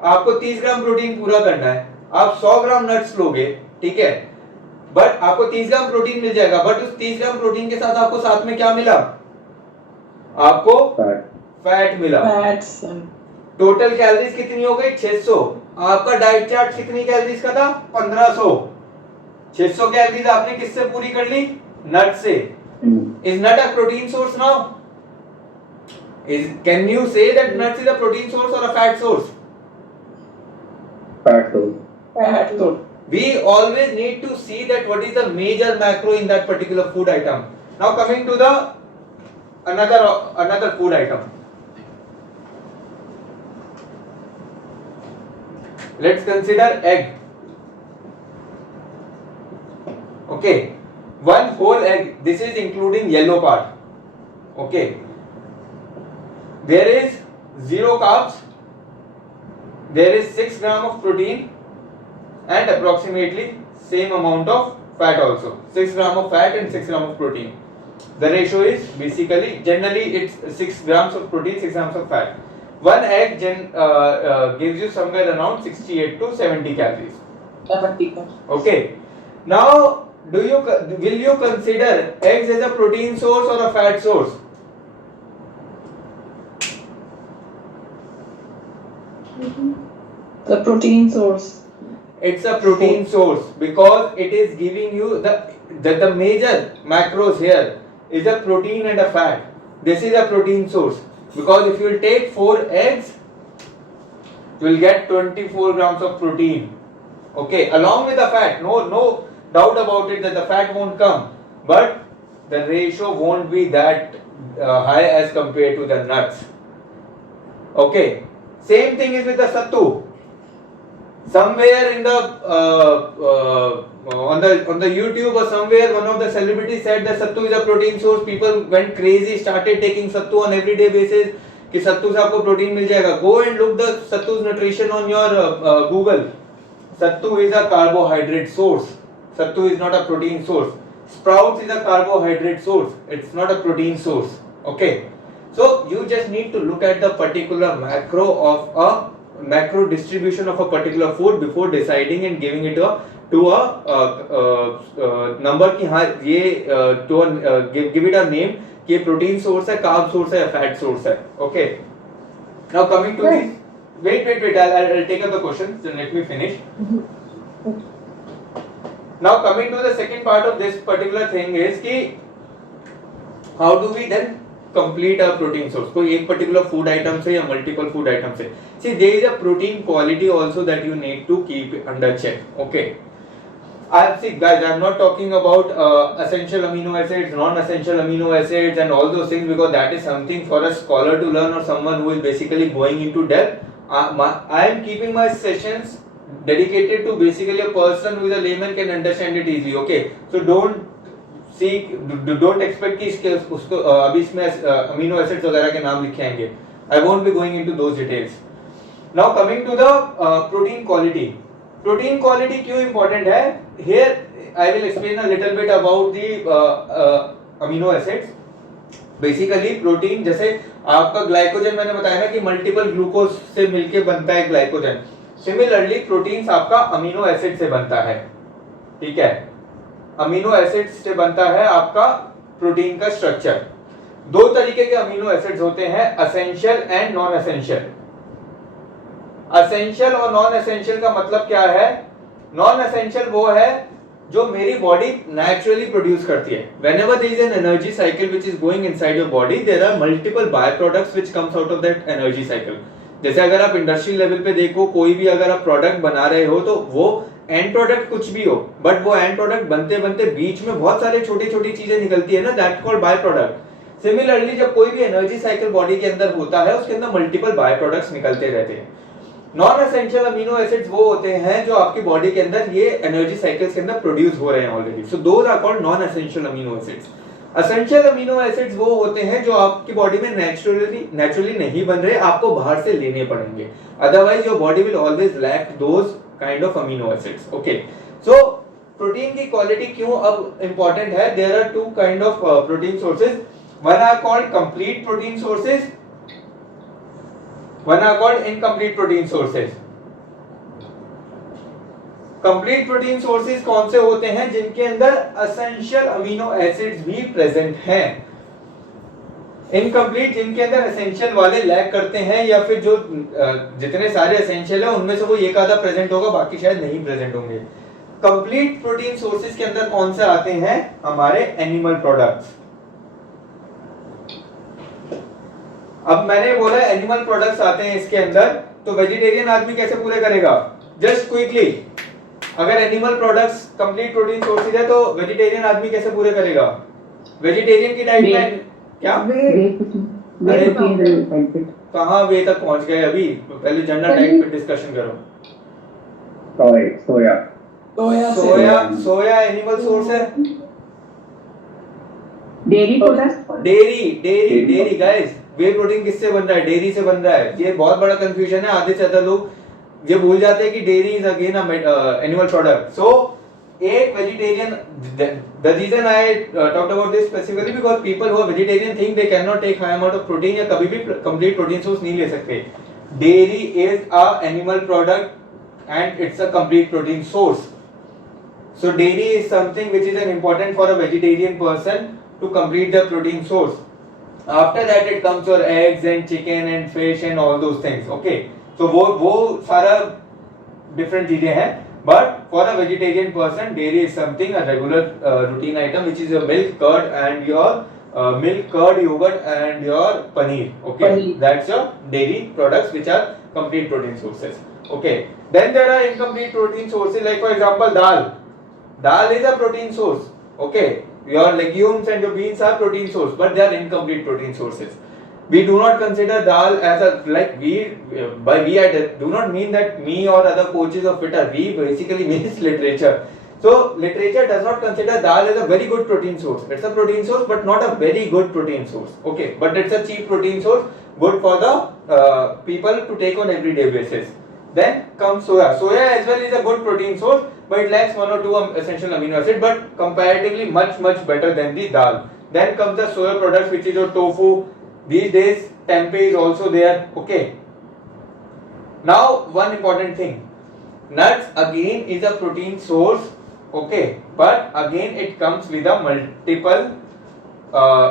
आपको 30 ग्राम प्रोटीन पूरा करना है, आप 100 ग्राम नट्स लोगे, ठीक है, बट आपको 30 ग्राम प्रोटीन मिल जाएगा, बट उस 30 ग्राम प्रोटीन के साथ आपको साथ में क्या मिला? आपको फैट मिला. टोटल कैलोरीज कितनी हो गई? 600. आपका डाइट चार्ट कितनी कैलोरीज का था? 1500. 600 कैलोरीज आपने किससे पूरी कर ली? नट से. Is not a protein source now? Can you say that nuts is a protein source or a fat source? Fat source. We always need to see that what is the major macro in that particular food item. Now coming to the another food item. Let's consider egg. Okay, one whole egg. This is including yellow part. Okay, there is 0 carbs, there is 6 gram of protein, and approximately same amount of fat also. 6 gram of fat and 6 gram of protein. The ratio is basically, generally it's 6 grams of protein, 6 grams of fat. One egg gives you somewhere around 68 to 70 calories. Okay. Now, will you consider eggs as a protein source or a fat source? The protein source. It's a protein source because it is giving you the major macros here is a protein and a fat. This is a protein source because if you will take 4 eggs, you will get 24 grams of protein. Okay, along with the fat. No doubt about it that the fat won't come, but the ratio won't be that high as compared to the nuts. Okay, same thing is with the sattu. Somewhere in the on the YouTube or somewhere, one of the celebrities said that sattu is a protein source. People went crazy, started taking sattu on everyday basis. कि सत्तू से आपको protein मिल जाएगा. Go and look the sattu's nutrition on your Google. Sattu is a carbohydrate source. Sattu is not a protein source. Sprouts is a carbohydrate source. It's not a protein source. Okay. So you just need to look at the particular macro of a macro distribution of a particular food before deciding and giving it to a number कि हाँ ये give it a name कि ये protein source है, carb source है या fat source है. Okay. Now coming to this. Wait. I'll take up the question. So let me finish. Now coming to the second part of this particular thing is कि how do we then complete a protein source? कोई एक particular food item से या multiple food item से. See, there is a protein quality also that you need to keep under check. Okay. See guys, I'm not talking about essential amino acids, non-essential amino acids and all those things because that is something for a scholar to learn or someone who is basically going into depth. I am keeping my sessions dedicated to basically a person who is a layman can understand it easily. Okay. So don't expect कि उसको अभी इसमें amino acids वगैरह के नाम लिखे आएंगे. I won't be going into those details. Now coming to the protein quality. Protein quality क्यों important है? Here I will explain a little bit about the amino acids. Basically protein जैसे आपका glycogen मैंने बताया ना कि मल्टीपल ग्लूकोज से मिलके बनता है ग्लाइकोजन. Similarly प्रोटीन्स आपका अमीनो एसिड से बनता है. ठीक है, अमीनो एसिड से बनता है आपका प्रोटीन का स्ट्रक्चर. 2 तरीके के अमीनो एसिड्स होते हैं, essential and non essential. Essential और नॉन एसेंशियल का मतलब क्या है? नॉन एसेंशियल वो है जो मेरी बॉडी नेचुरली प्रोड्यूस करती है. Whenever there is an energy cycle which is going inside your body, there are multiple byproducts which comes out of that energy cycle. जैसे अगर आप इंडस्ट्री लेवल पे देखो, कोई भी अगर आप प्रोडक्ट बना रहे हो तो वो एंड प्रोडक्ट कुछ भी हो, बट वो एंड प्रोडक्ट बनते बनते बीच में बहुत सारे छोटी छोटी चीजें निकलती है ना, that called by product. Similarly जब कोई भी एनर्जी साइकिल बॉडी के अंदर होता है, उसके अंदर मल्टीपल बाय प्रोडक्ट्स निकलते रहते हैं. नॉन एसेंशियल अमीनो एसिड्स वो होते हैं जो आपकी बॉडी के अंदर ये एनर्जी साइकिल्स के अंदर प्रोड्यूस हो रहे हैं already. So those are called non essential amino acids. Essential amino acids वो होते हैं जो आपकी बॉडी में नेचुरली नहीं बन रहे, आपको बाहर से लेने पड़ेंगे. Otherwise your body will always lack those kind of amino acids. Okay, so protein की क्वालिटी क्यों अब इंपॉर्टेंट है? There are 2 kind of protein sources. One are called complete protein sources, one are called incomplete protein sources. Complete protein sources कौन से होते हैं? जिनके अंदर एसेंशियल अमीनो एसिड्स भी प्रेजेंट हैं. इनकम्प्लीट जिनके अंदर एसेंशियल वाले लैक करते हैं, या फिर जो जितने सारे एसेंशियल है उनमें से वो एक आधा प्रेजेंट होगा, बाकी शायद नहीं प्रेजेंट होंगे. कंप्लीट प्रोटीन सोर्सेज के अंदर कौन से आते हैं? हमारे एनिमल प्रोडक्ट्स. अब मैंने बोला एनिमल प्रोडक्ट्स आते हैं इसके अंदर, तो वेजिटेरियन आदमी कैसे पूरे करेगा? जस्ट क्विकली, अगर animal products complete protein sources है तो वेजिटेरियन आदमी कैसे पूरे करेगा? वेजिटेरियन की डाइट में क्या? अरे कहाँ वे तक पहुंच गए अभी? पहले जनरल डाइट पे डिस्कशन करो. सोया एनिमल सोर्स है. डेयरी गाइस, वे प्रोटीन किससे बन रहा है? डेयरी से बन रहा है. ये बहुत बड़ा कंफ्यूजन है. आधे से ज्यादा लोग ये भूल जाते हैं कि dairy is again animal product. So एक vegetarian, the reason I talked about this specifically because people who are vegetarian think they cannot take high amount of protein या कभी भी complete protein source नहीं ले सकते. Dairy is a animal product and it's a complete protein source. So dairy is something which is an important for a vegetarian person to complete the protein source. After that it comes your eggs and chicken and fish and all those things. Okay, so वो सारा different चीजें हैं, but for a vegetarian person dairy is something a regular routine item which is your milk, curd and your milk, curd, yogurt and your paneer. Okay, Paneer. that's your dairy products which are complete protein sources. Okay, then there are incomplete protein sources like for example dal. Dal is a protein source. Okay, your legumes and your beans are protein source, but they are incomplete protein sources. We do not consider dal as a like we by we I do not mean that me or other coaches of FITR. We basically means literature. So literature does not consider dal as a very good protein source. It's a protein source, but not a very good protein source. Okay, but it's a cheap protein source, good for the people to take on everyday basis. Then comes soya. Soya as well is a good protein source, but it lacks one or two essential amino acids, but comparatively much better than the dal. Then comes the soya products, which is your tofu. These days tempeh is also there. Okay, now one important thing, nuts again is a protein source. Okay, but again it comes with a multiple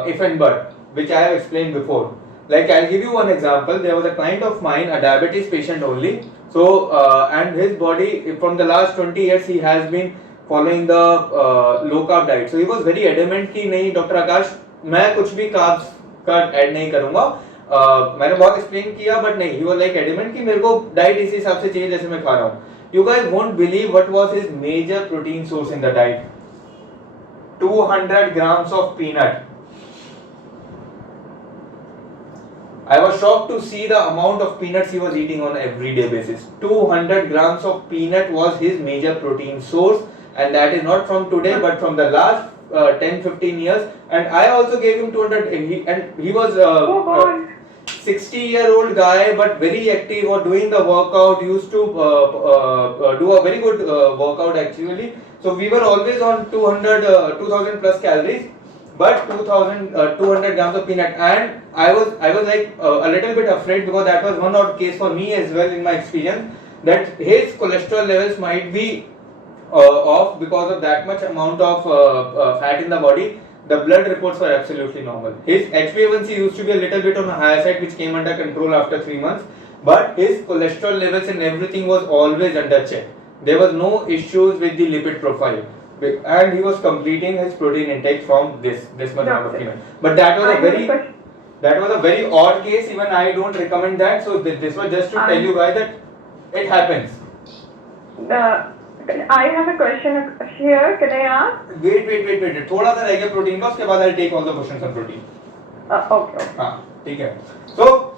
if and but, which I have explained before. Like I'll give you one example. There was a client of mine, a diabetes patient only. So and his body from the last 20 years he has been following the low carb diet. So he was very adamant कि नहीं doctor आकाश मैं कुछ भी carbs का add नहीं करूंगा. मैंने बहुत एक्सप्लेन किया बट नहीं, he was like adamant कि मेरे को डाइट इसी हिसाब से चाहिए जैसे मैं खा रहा हूँ. You guys won't believe what was his major protein source in the diet. 200 grams of peanut. I was shocked to see the amount of peanuts he was eating on everyday basis. 200 grams of peanut was his major protein source, and that is not from today but from the last 10-15 years. And I also gave him 200 and he was 60-year-old guy but very active or doing the workout, used to do a very good workout actually. So we were always on 2000 plus calories, but 200 grams of peanut. And I was like a little bit afraid because that was one odd case for me as well in my experience, that his cholesterol levels might be off because of that much amount of fat in the body. The blood reports were absolutely normal. His HbA1c used to be a little bit on the higher side, which came under control after 3 months, but his cholesterol levels and everything was always under check. There was no issues with the lipid profile, and he was completing his protein intake from this much amount of peanut. But that was a very odd case. Even I don't recommend that. So this was just to tell you guys that it happens. I have a question here. Can I ask? Wait. थोड़ा सा रह गया protein का, उसके बाद I'll take all the questions on protein. Okay. हाँ, ठीक है. So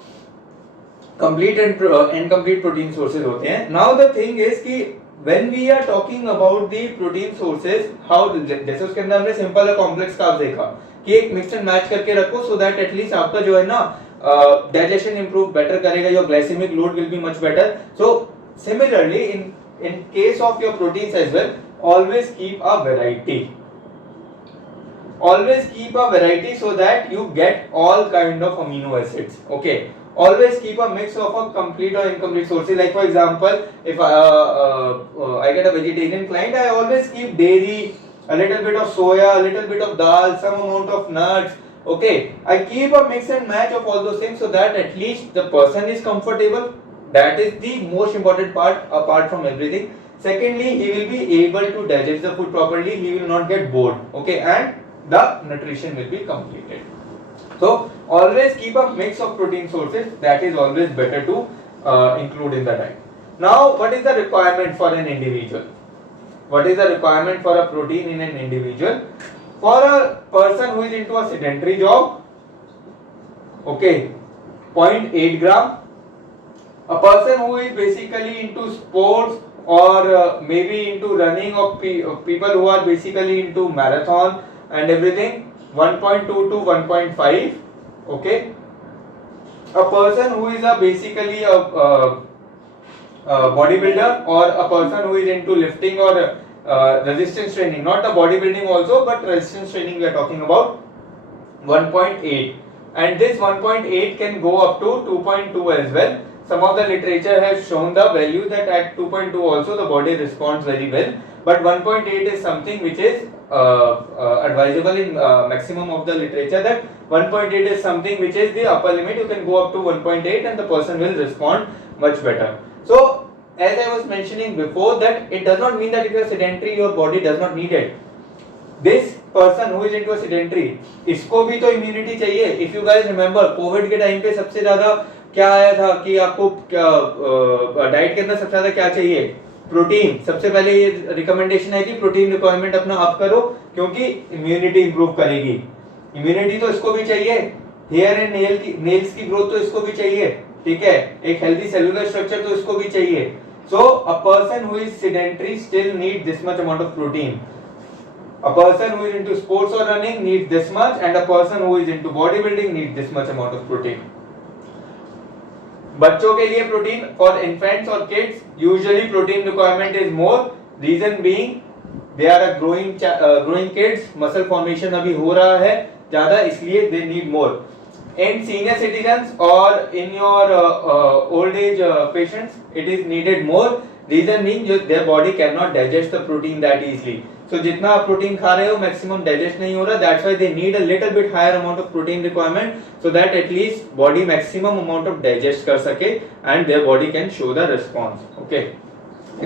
complete and incomplete protein sources होते हैं. Now the thing is कि when we are talking about the protein sources, how जैसे उसके अंदर हमने simple और complex carbs देखा कि एक mix and match करके रखो so that at least आपका जो है ना digestion improve better करेगा, your glycemic load will be much better. So similarly in case of your proteins as well, always keep a variety. Always keep a variety so that you get all kind of amino acids. Okay. Always keep a mix of a complete or incomplete sources. Like for example, if I get a vegetarian client, I always keep dairy, a little bit of soya, a little bit of dal, some amount of nuts. Okay. I keep a mix and match of all those things so that at least the person is comfortable. That is the most important part apart from everything. Secondly, he will be able to digest the food properly. He will not get bored. Okay, and the nutrition will be completed. So always keep a mix of protein sources. That is always better to include in the diet. Now, what is the requirement for an individual? What is the requirement for a protein in an individual? For a person who is into a sedentary job, okay, 0.8 gram. A person who is basically into sports or maybe into running, or people who are basically into marathon and everything, 1.2 to 1.5. Okay. A person who is basically a bodybuilder or a person who is into lifting or resistance training, not the bodybuilding also, but resistance training we are talking about, 1.8. And this 1.8 can go up to 2.2 as well. Some of the literature has shown the value that at 2.2 also the body responds very well, but 1.8 is something which is advisable in maximum of the literature, that 1.8 is something which is the upper limit. You can go up to 1.8 and the person will respond much better. So as I was mentioning before, that it does not mean that if you are sedentary, your body does not need it. This person who is into a sedentary, इसको भी तो immunity चाहिए. If you guys remember, COVID के time पे सबसे ज्यादा क्या आया था कि आपको डाइट के अंदर सबसे ज्यादा क्या चाहिए? प्रोटीन. सबसे पहले ये रिकमेंडेशन है कि प्रोटीन रिक्वायरमेंट अपना अप करो, क्योंकि इम्यूनिटी इंप्रूव करेगी. इम्यूनिटी तो इसको भी चाहिए, हेयर एंड नेल्स की ग्रोथ तो इसको भी चाहिए, ठीक है, एक हेल्दी सेलुलर स्ट्रक्चर तो इसको भी चाहिए. So a person who is sedentary still need this much amount of protein. A person who is into sports or running needs this much, and a person who is into bodybuilding needs this much amount of protein. बच्चों के लिए protein, for infants or kids usually protein requirement is more. Reason being they are a growing kids, muscle formation अभी हो रहा है ज़्यादा, इसलिए they need more. In senior citizens or in your old age patients it is needed more. Reason being their body cannot digest the protein that easily. So जितना आप protein खा रहे हो मैक्सिमम डाइजेस्ट नहीं हो रहा. That's why they need a little bit higher amount of protein requirement, so that at least body maximum amount of digest कर सके and their body can show the response. Okay.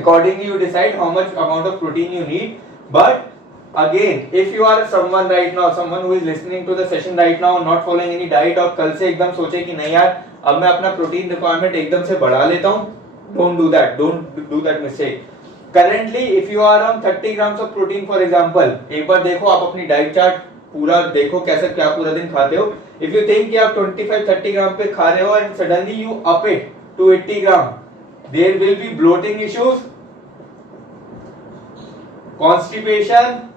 Accordingly you decide how much amount of protein you need. But again, if you are someone right now, someone who is listening to the session right now, not following any diet, और कल से एकदम सोचे कि नहीं यार अब मैं अपना प्रोटीन रिक्वायरमेंट एकदम से बढ़ा लेता हूँ, don't do that mistake. Currently if you are on 30 grams of protein for example, एक बार देखो आप अपनी डाइट चार्ट पूरा देखो कैसे क्या पूरा दिन खाते हो. If you think कि आप 25-30 ग्राम पे खा रहे हो and suddenly you up it to 80 gram, there will be bloating issues, constipation,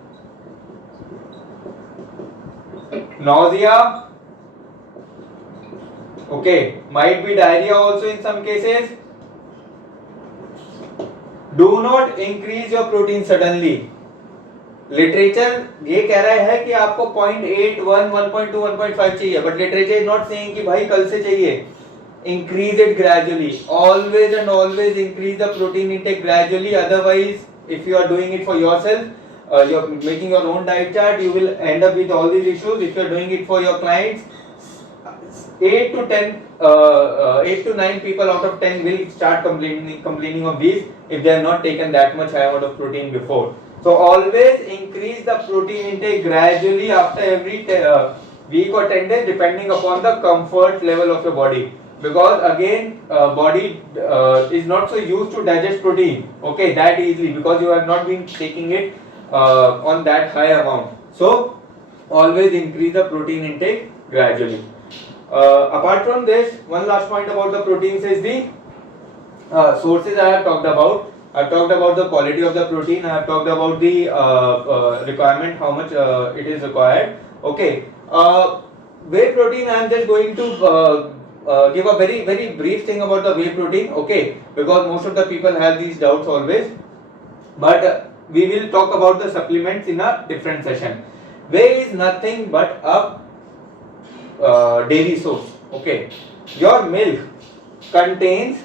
nausea, okay, might be diarrhea also in some cases. Do not increase your protein suddenly. Literature ये कह रहा है कि आपको 0.8, 1, 1.2, 1.5 चाहिए, but literature is not saying कि भाई कल से चाहिए. Increase it gradually. Always and always increase the protein intake gradually. Otherwise, if you are doing it for yourself, you're making your own diet chart, you will end up with all these issues. If you're doing it for your clients, 8 to 9 people out of 10 will start complaining of these if they have not taken that much high amount of protein before. So always increase the protein intake gradually after every week or 10 days, depending upon the comfort level of your body. Because again, body is not so used to digest protein, okay, that easily, because you have not been taking it on that high amount. So always increase the protein intake gradually. Apart from this, one last point about the proteins is the sources I have talked about. I have talked about the quality of the protein. I have talked about the requirement, how much it is required. Okay. Whey protein, I am just going to give a very brief thing about the whey protein. Okay, because most of the people have these doubts always. But we will talk about the supplements in a different session. Whey is nothing but a dairy source. Okay, your milk contains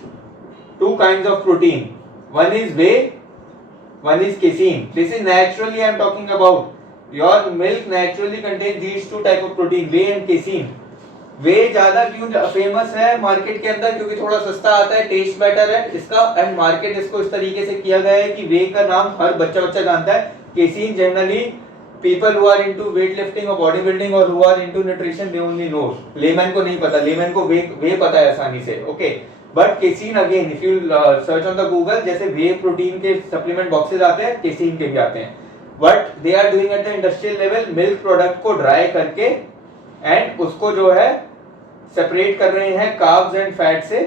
two kinds of protein. One is whey, one is casein. This is naturally I am talking about. Your milk naturally contains these two type of protein, whey and casein. whey ज्यादा क्यों famous है market के अंदर? क्योंकि थोड़ा सस्ता आता है, टेस्ट बेटर है इसका, एंड मार्केट इसको इस तरीके से किया गया है कि whey का नाम हर बच्चा जानता है. casein generally people who are into weightlifting or bodybuilding or who are into nutrition they only know. layman को नहीं पता, layman को whey पता है आसानी से. okay, but casein again if you search on the Google, जैसे whey protein के supplement boxes आते हैं, casein के भी आते हैं. but they are doing at the industrial level, milk product को dry करके and उसको जो है separate कर रहे हैं carbs and fat से,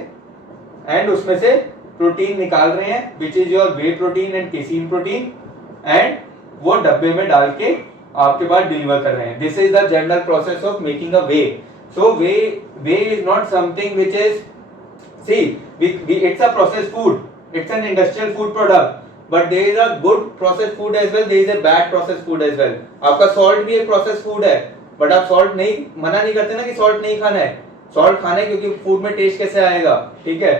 and उसमें से प्रोटीन निकाल रहे हैं which is your whey protein and casein protein, and वो डब्बे में डाल के आपके पास डिलीवर कर रहे हैं. This is the general process of making a whey. So whey is not something which is, see it's a processed food, it's an industrial food product, but there is a good processed food as well, there is a bad processed food as well. आपका salt भी एक processed food है, but आप salt नहीं, मना नहीं करते ना कि सॉल्ट नहीं खाना है, सॉल्ट खाना है क्योंकि फूड में टेस्ट कैसे आएगा. ठीक है,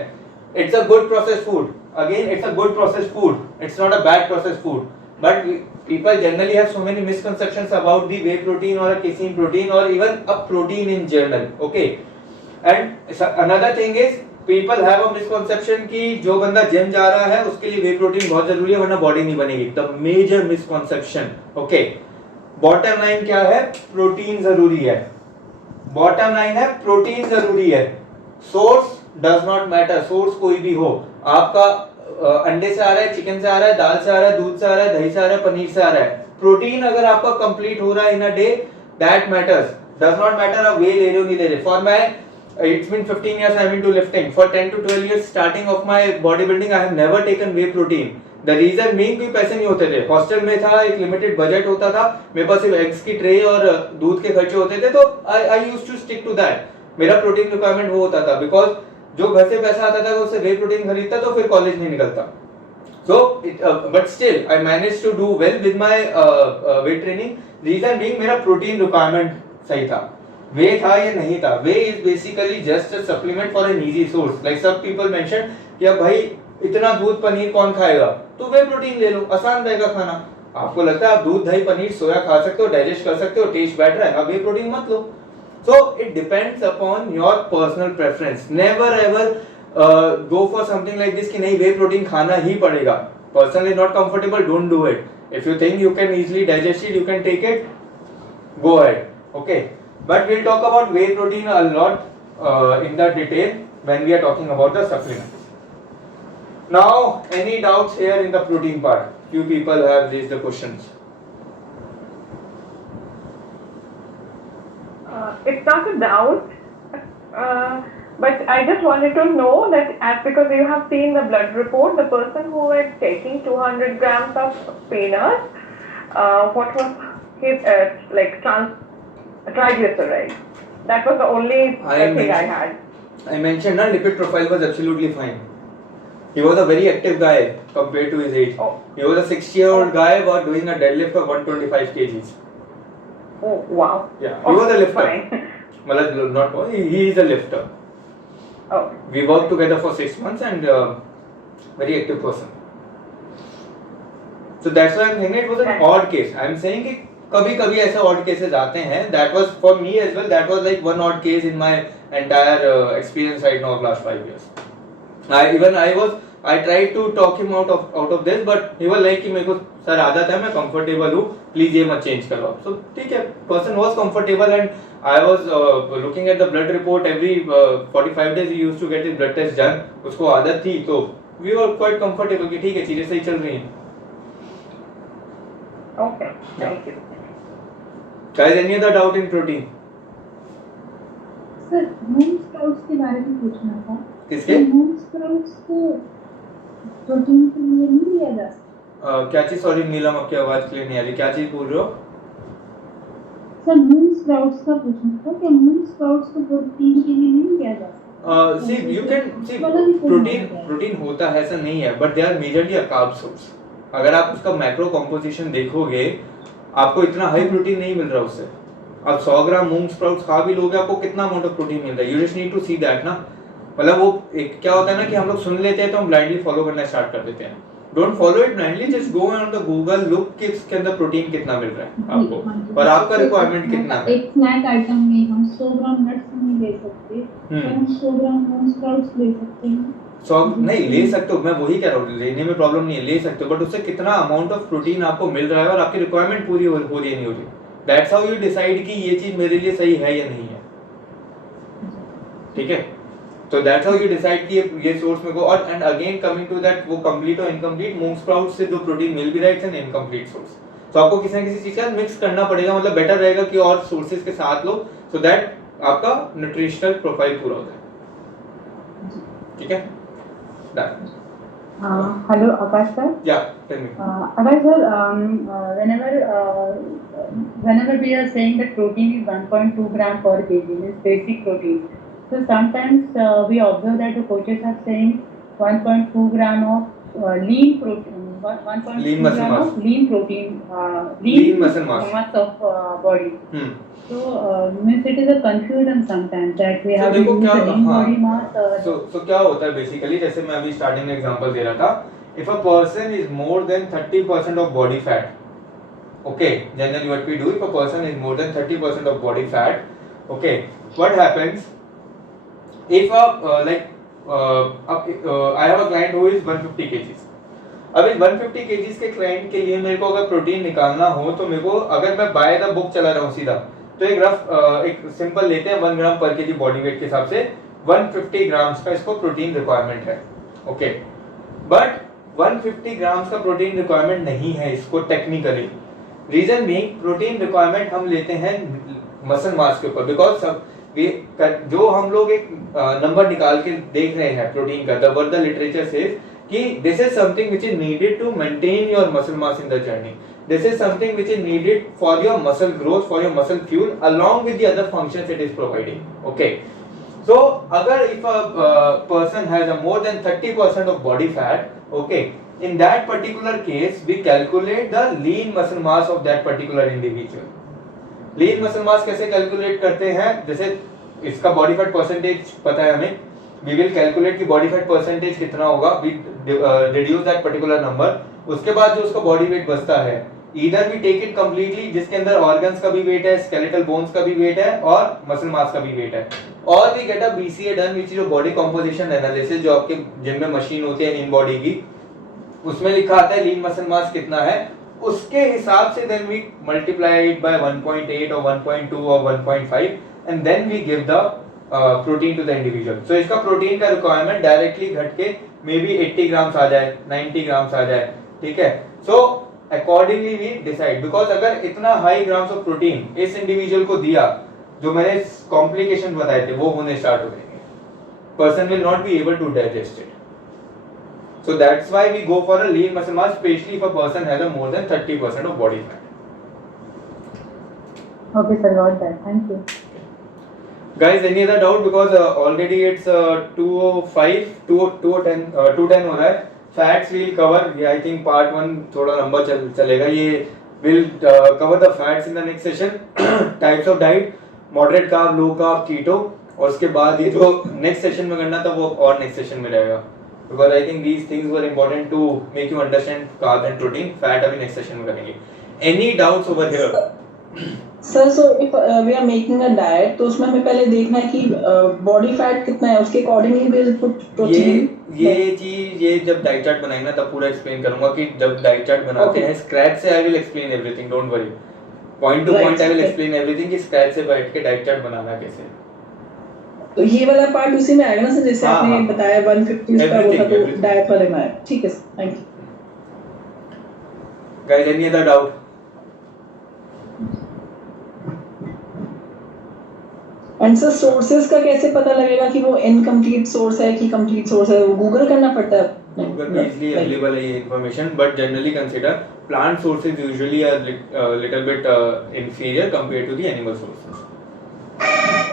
it's a good processed food, again it's a good processed food, it's not a bad processed food. But people generally have so many misconceptions about the whey protein or a casein protein or even a protein in general. Okay, and another thing is people have a misconception कि जो बंदा gym जा रहा है उसके लिए वे protein बहुत जरूरी है वरना बॉडी नहीं बनेगी. The major misconception. Okay, bottom line क्या है? प्रोटीन जरूरी है. बॉटम लाइन है प्रोटीन जरूरी है. Source does not matter. Source कोई भी हो, आपका अंडे से आ रहा है, चिकन से आ रहा है, दाल से आ रहा है, दूध से आ रहा है, दही से आ रहा है, पनीर से आ रहा है. प्रोटीन अगर आपका कंप्लीट हो रहा है in a day, that matters. Does not matter आप वे ले रहे हो नहीं ले रहे. For my it's been 15 years I'm into lifting. For 10 to 12 years starting of my bodybuilding I have never taken whey protein. The reason being कोई पैसे नहीं होते थे. हॉस्टल में था, एक लिमिटेड बजट होता था, मेरे पास सिर्फ एग्स की ट्रे और दूध के खर्चे होते थे, तो I used to stick to that. मेरा प्रोटीन रिक्वायरमेंट वो होता था बिकॉज जो घर से पैसा आता था उससे वे प्रोटीन खरीदता तो फिर कॉलेज नहीं निकलता. So but still I managed to do well with my weight training. Reason being मेरा प्रोटीन रिक्वायरमेंट सही था. वे था या नहीं था. Way is basically just a supplement for an easy source. Like सब पीपल मेंशन कि अब भाई इतना दूध पनीर कौन खाएगा, तो वे प्रोटीन ले लो, आसान रहेगा खाना. आपको लगता है आप दूध दही पनीर सोया खा सकते हो, डाइजेस्ट कर सकते हो, टेस्ट बैठ रहा है, अब वे प्रोटीन मत लो. So it depends upon your personal preference. Never ever go for something like this कि नहीं वे प्रोटीन खाना ही पड़ेगा. Personally not comfortable, don't do it. If you think you can easily digest it, you can take it, go ahead. Okay, but we'll talk about whey protein a lot in the detail when we are talking about the supplements. Now, any doubts here in the protein part? Few people have raised the questions. It's not a doubt, but I just wanted to know that as because you have seen the blood report, the person who was taking 200 grams of peanuts, what was his triglyceride? That was the only thing I had. I mentioned that lipid profile was absolutely fine. He was a very active guy compared to his age. Oh. He was a 60-year-old guy was doing a deadlift of 125 kgs. Oh wow. Yeah, he was a lifter. Fine. Well, not he is a lifter. Oh. We worked together for 6 months and very active person. So that's why I'm thinking it was an odd case. I'm saying कि कभी कभी ऐसे odd cases आते हैं. That was for me as well. That was like one odd case in my entire experience right now of last 5 years. I tried to talk him out of this, but he was like कि मेरे को sir आदत है, मैं comfortable हूँ, please ये मत change करवाओ. So ठीक है, person was comfortable and I was looking at the blood report every 45 days he used to get his blood test done. उसको आदत थी तो we were quite comfortable कि ठीक है चीजें सही चल रही हैं. Okay. Thank you. Guys, any other doubt in protein? Sir moong sprouts के बारे में पूछना था. किसके? मूंग स्प्राउट्स को प्रोटीन के लिए नहीं लिया जा सकता. क्या चीज? सॉरी नीलम, आपकी आवाज क्लियर नहीं आ रही. क्या चीज बोल रहे हो? सर मूंग स्प्राउट्स का पूछना था कि मूंग स्प्राउट्स को प्रोटीन के लिए नहीं लिया जा सकता. See, you can see protein होता है, ऐसा नहीं है, but they are majorly a carb source. अगर आप उसका मैक्रो कंपोजिशन देखोगे, आपको इतना हाई प्रोटीन नहीं मिल रहा उससे. आप 100 ग्राम मूंग स्प्राउट्स खा भी लोगे, आपको कितना अमाउंट ऑफ प्रोटीन मिल रहा है. You just need to see that ना. मतलब वो एक क्या होता है ना कि हम लोग सुन लेते हैं तो हम ब्लाइंडली फॉलो करना स्टार्ट कर देते हैं. Don't follow it blindly, just go on the Google, look कि इसके अंदर प्रोटीन कितना मिल रहा है आपको और आपका रिक्वायरमेंट कितना है. एक स्नैक आइटम में हम 100 ग्राम नट्स नहीं ले सकते, तो हम 100 ग्राम मूंग स्प्राउट्स ले सकते हैं. 100 नहीं ले सकते हो, मैं वही कह रहा हूँ, लेने में प्रॉब्लम नहीं है, ले सकते हो, बट उससे कितना अमाउंट ऑफ प्रोटीन आपको मिल रहा है और आपकी रिक्वायरमेंट पूरी हो रही है नहीं हो रही. दैट्स हाउ यू डिसाइड कि ये चीज मेरे लिए सही है या नहीं है. ठीक है, तो दैट्स हाउ यू डिसाइड कि ये सोर्स में को. और and again coming to that, वो कंप्लीट और इनकम्प्लीट, मूंग स्प्राउट से जो प्रोटीन मिल भी रहा है इट्स एन इनकम्प्लीट सोर्स. तो आपको किसी ना किसी चीज का मिक्स करना पड़ेगा. मतलब बेटर रहेगा कि और सोर्सेज के साथ लो, सो दैट आपका न्यूट्रिशनल प्रोफाइल पूरा हो जाए. ठीक है. Hello, Akash sir. Yeah, tell me. Akash sir, whenever we are saying that protein is 1.2 gram per kg, is basic protein. So sometimes we observe that the coaches are saying 1.2 gram of lean protein, 1.2 Lean muscle gram mass. of lean protein, Lean muscle mass. of body. So means it is a confusion sometimes that we So have to देखो use क्या, the lean हाँ. body mass. So क्या होता है basically, जैसे मैं अभी starting में एग्जांपल दे रहा था, if a person is more than 30% of body fat, okay, generally what we do, if a person is more than 30% of body fat, okay, what happens if a like I have a client who is 150 kgs. अब इस 150 kgs के client के लिए मेरे को अगर protein निकालना हो तो मेरे को, अगर मैं बाय द बुक चला रहा हूँ सीधा, तो एक सिंपल लेते हैं 1 ग्राम पर केजी बॉडी वेट के हिसाब से 150 ग्राम्स का इसको प्रोटीन रिक्वायरमेंट है. ओके, बट 150 ग्राम्स का प्रोटीन रिक्वायरमेंट नहीं है इसको technically. Reason being, protein requirement हम लेते हैं मसल मास के ऊपर, बिकॉज जो हम लोग एक नंबर निकाल के देख रहे हैं प्रोटीन का, द लिटरेचर सेज कि this is something which is needed to maintain your muscle mass in the journey. This is something which is needed for your muscle growth, for your muscle fuel, along with the other functions it is providing. Okay. So, agar if a person has a more than 30% of body fat, okay, in that particular case, we calculate the lean muscle mass of that particular individual. Lean muscle mass कैसे calculate करते हैं? जैसे इसका body fat percentage पता है हमें. We will calculate कि body fat percentage कितना होगा. We reduce that particular number. उसके बाद जो उसका body weight बचता है, either we take it completely, जिसके अंदर organs का भी weight है, skeletal bones का भी weight है और muscle mass का भी weight है, और we get a BCA done, which is body composition analysis, जो आपके जिम में मशीन होती है इन बॉडी की, उसमें लिखा आता है lean muscle mass कितना है. उसके हिसाब से then we multiply it by 1.8 or 1.2 or 1.5 and then we give the protein to the individual. So इसका प्रोटीन का रिक्वायरमेंट डायरेक्टली घट के मे बी 80 ग्राम्स आ जाए, 90 ग्राम्स आ जाए. ठीक है. So accordingly we decide, because अगर इतना हाई ग्राम्स ऑफ प्रोटीन इस इंडिविजुअल को दिया, जो मैंने कॉम्प्लिकेशन बताए थे वो होने स्टार्ट हो जाएंगे. Person will not be able to digest it. So that's why we go for a lean muscle mass, especially if a person has a more than 30% of body fat. Okay, sir, got that. Thank you. Guys, any other doubt? Because already it's 2:05, 2:10 हो रहा है. Fats we'll cover. Yeah, I think part 1 थोड़ा लंबा चलेगा. ये will cover the fats in the next session. Types of diet, moderate carb, low carb, keto. और उसके बाद ये जो next session में करना था वो और next session में रहेगा. Because I think these things were important to make you understand carb and protein. Fat अभी next session में करेंगे. Any doubts over here? Sir, so if we are making a diet, तो उसमें हमें पहले देखना है कि body fat कितना है, उसके accordingly we'll put protein. ये चीज ये जब डाइट चार्ट बनाएंगे ना तब पूरा एक्सप्लेन करूंगा कि जब डाइट चार्ट बनाते हैं स्क्रैच से. I will explain everything, don't worry. Point two point I will explain everything कि स्क्रैच से बैठ के डाइट चार्ट बनाना कैसे. तो ये वाला पार्ट उसी में आएगा ना सर, जैसे आपने बताया 150 का वो था तो डाइट वाले में आया. ठीक है sir, thank you. Guys, any other doubt? And sir sources का कैसे पता लगेगा कि वो इनकम्प्लीट सोर्स है कि कंप्लीट सोर्स है? वो गूगल करना पड़ता है? गूगल में इजीली अवेलेबल है ये information, but generally consider plant sources usually are little bit inferior compared to the animal sources.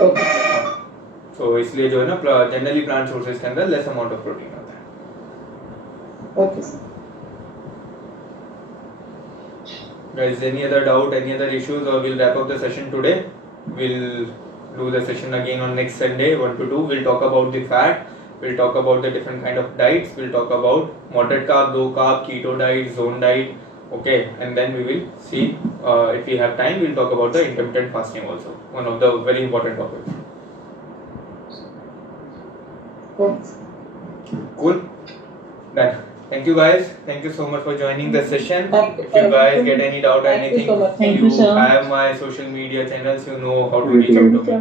Okay. So इसलिए जो है ना जनरली प्लांट सोर्सेज के अंदर लेस अमाउंट ऑफ प्रोटीन होता है. Okay sir. Guys, any other doubt, any other issues, or we'll wrap up the session today. We'll do the session again on next Sunday 1 to 2. We'll talk about the fat, we'll talk about the different kind of diets, we'll talk about moderate carb, low carb, keto diet, zone diet. Okay, and then we will see if we have time we'll talk about the intermittent fasting also, one of the very important topics. Cool. Done. Thank you guys. Thank you so much for joining the session. If you guys get any doubt or anything, Thank you, sir. have my social media channels. You know how to reach out to me.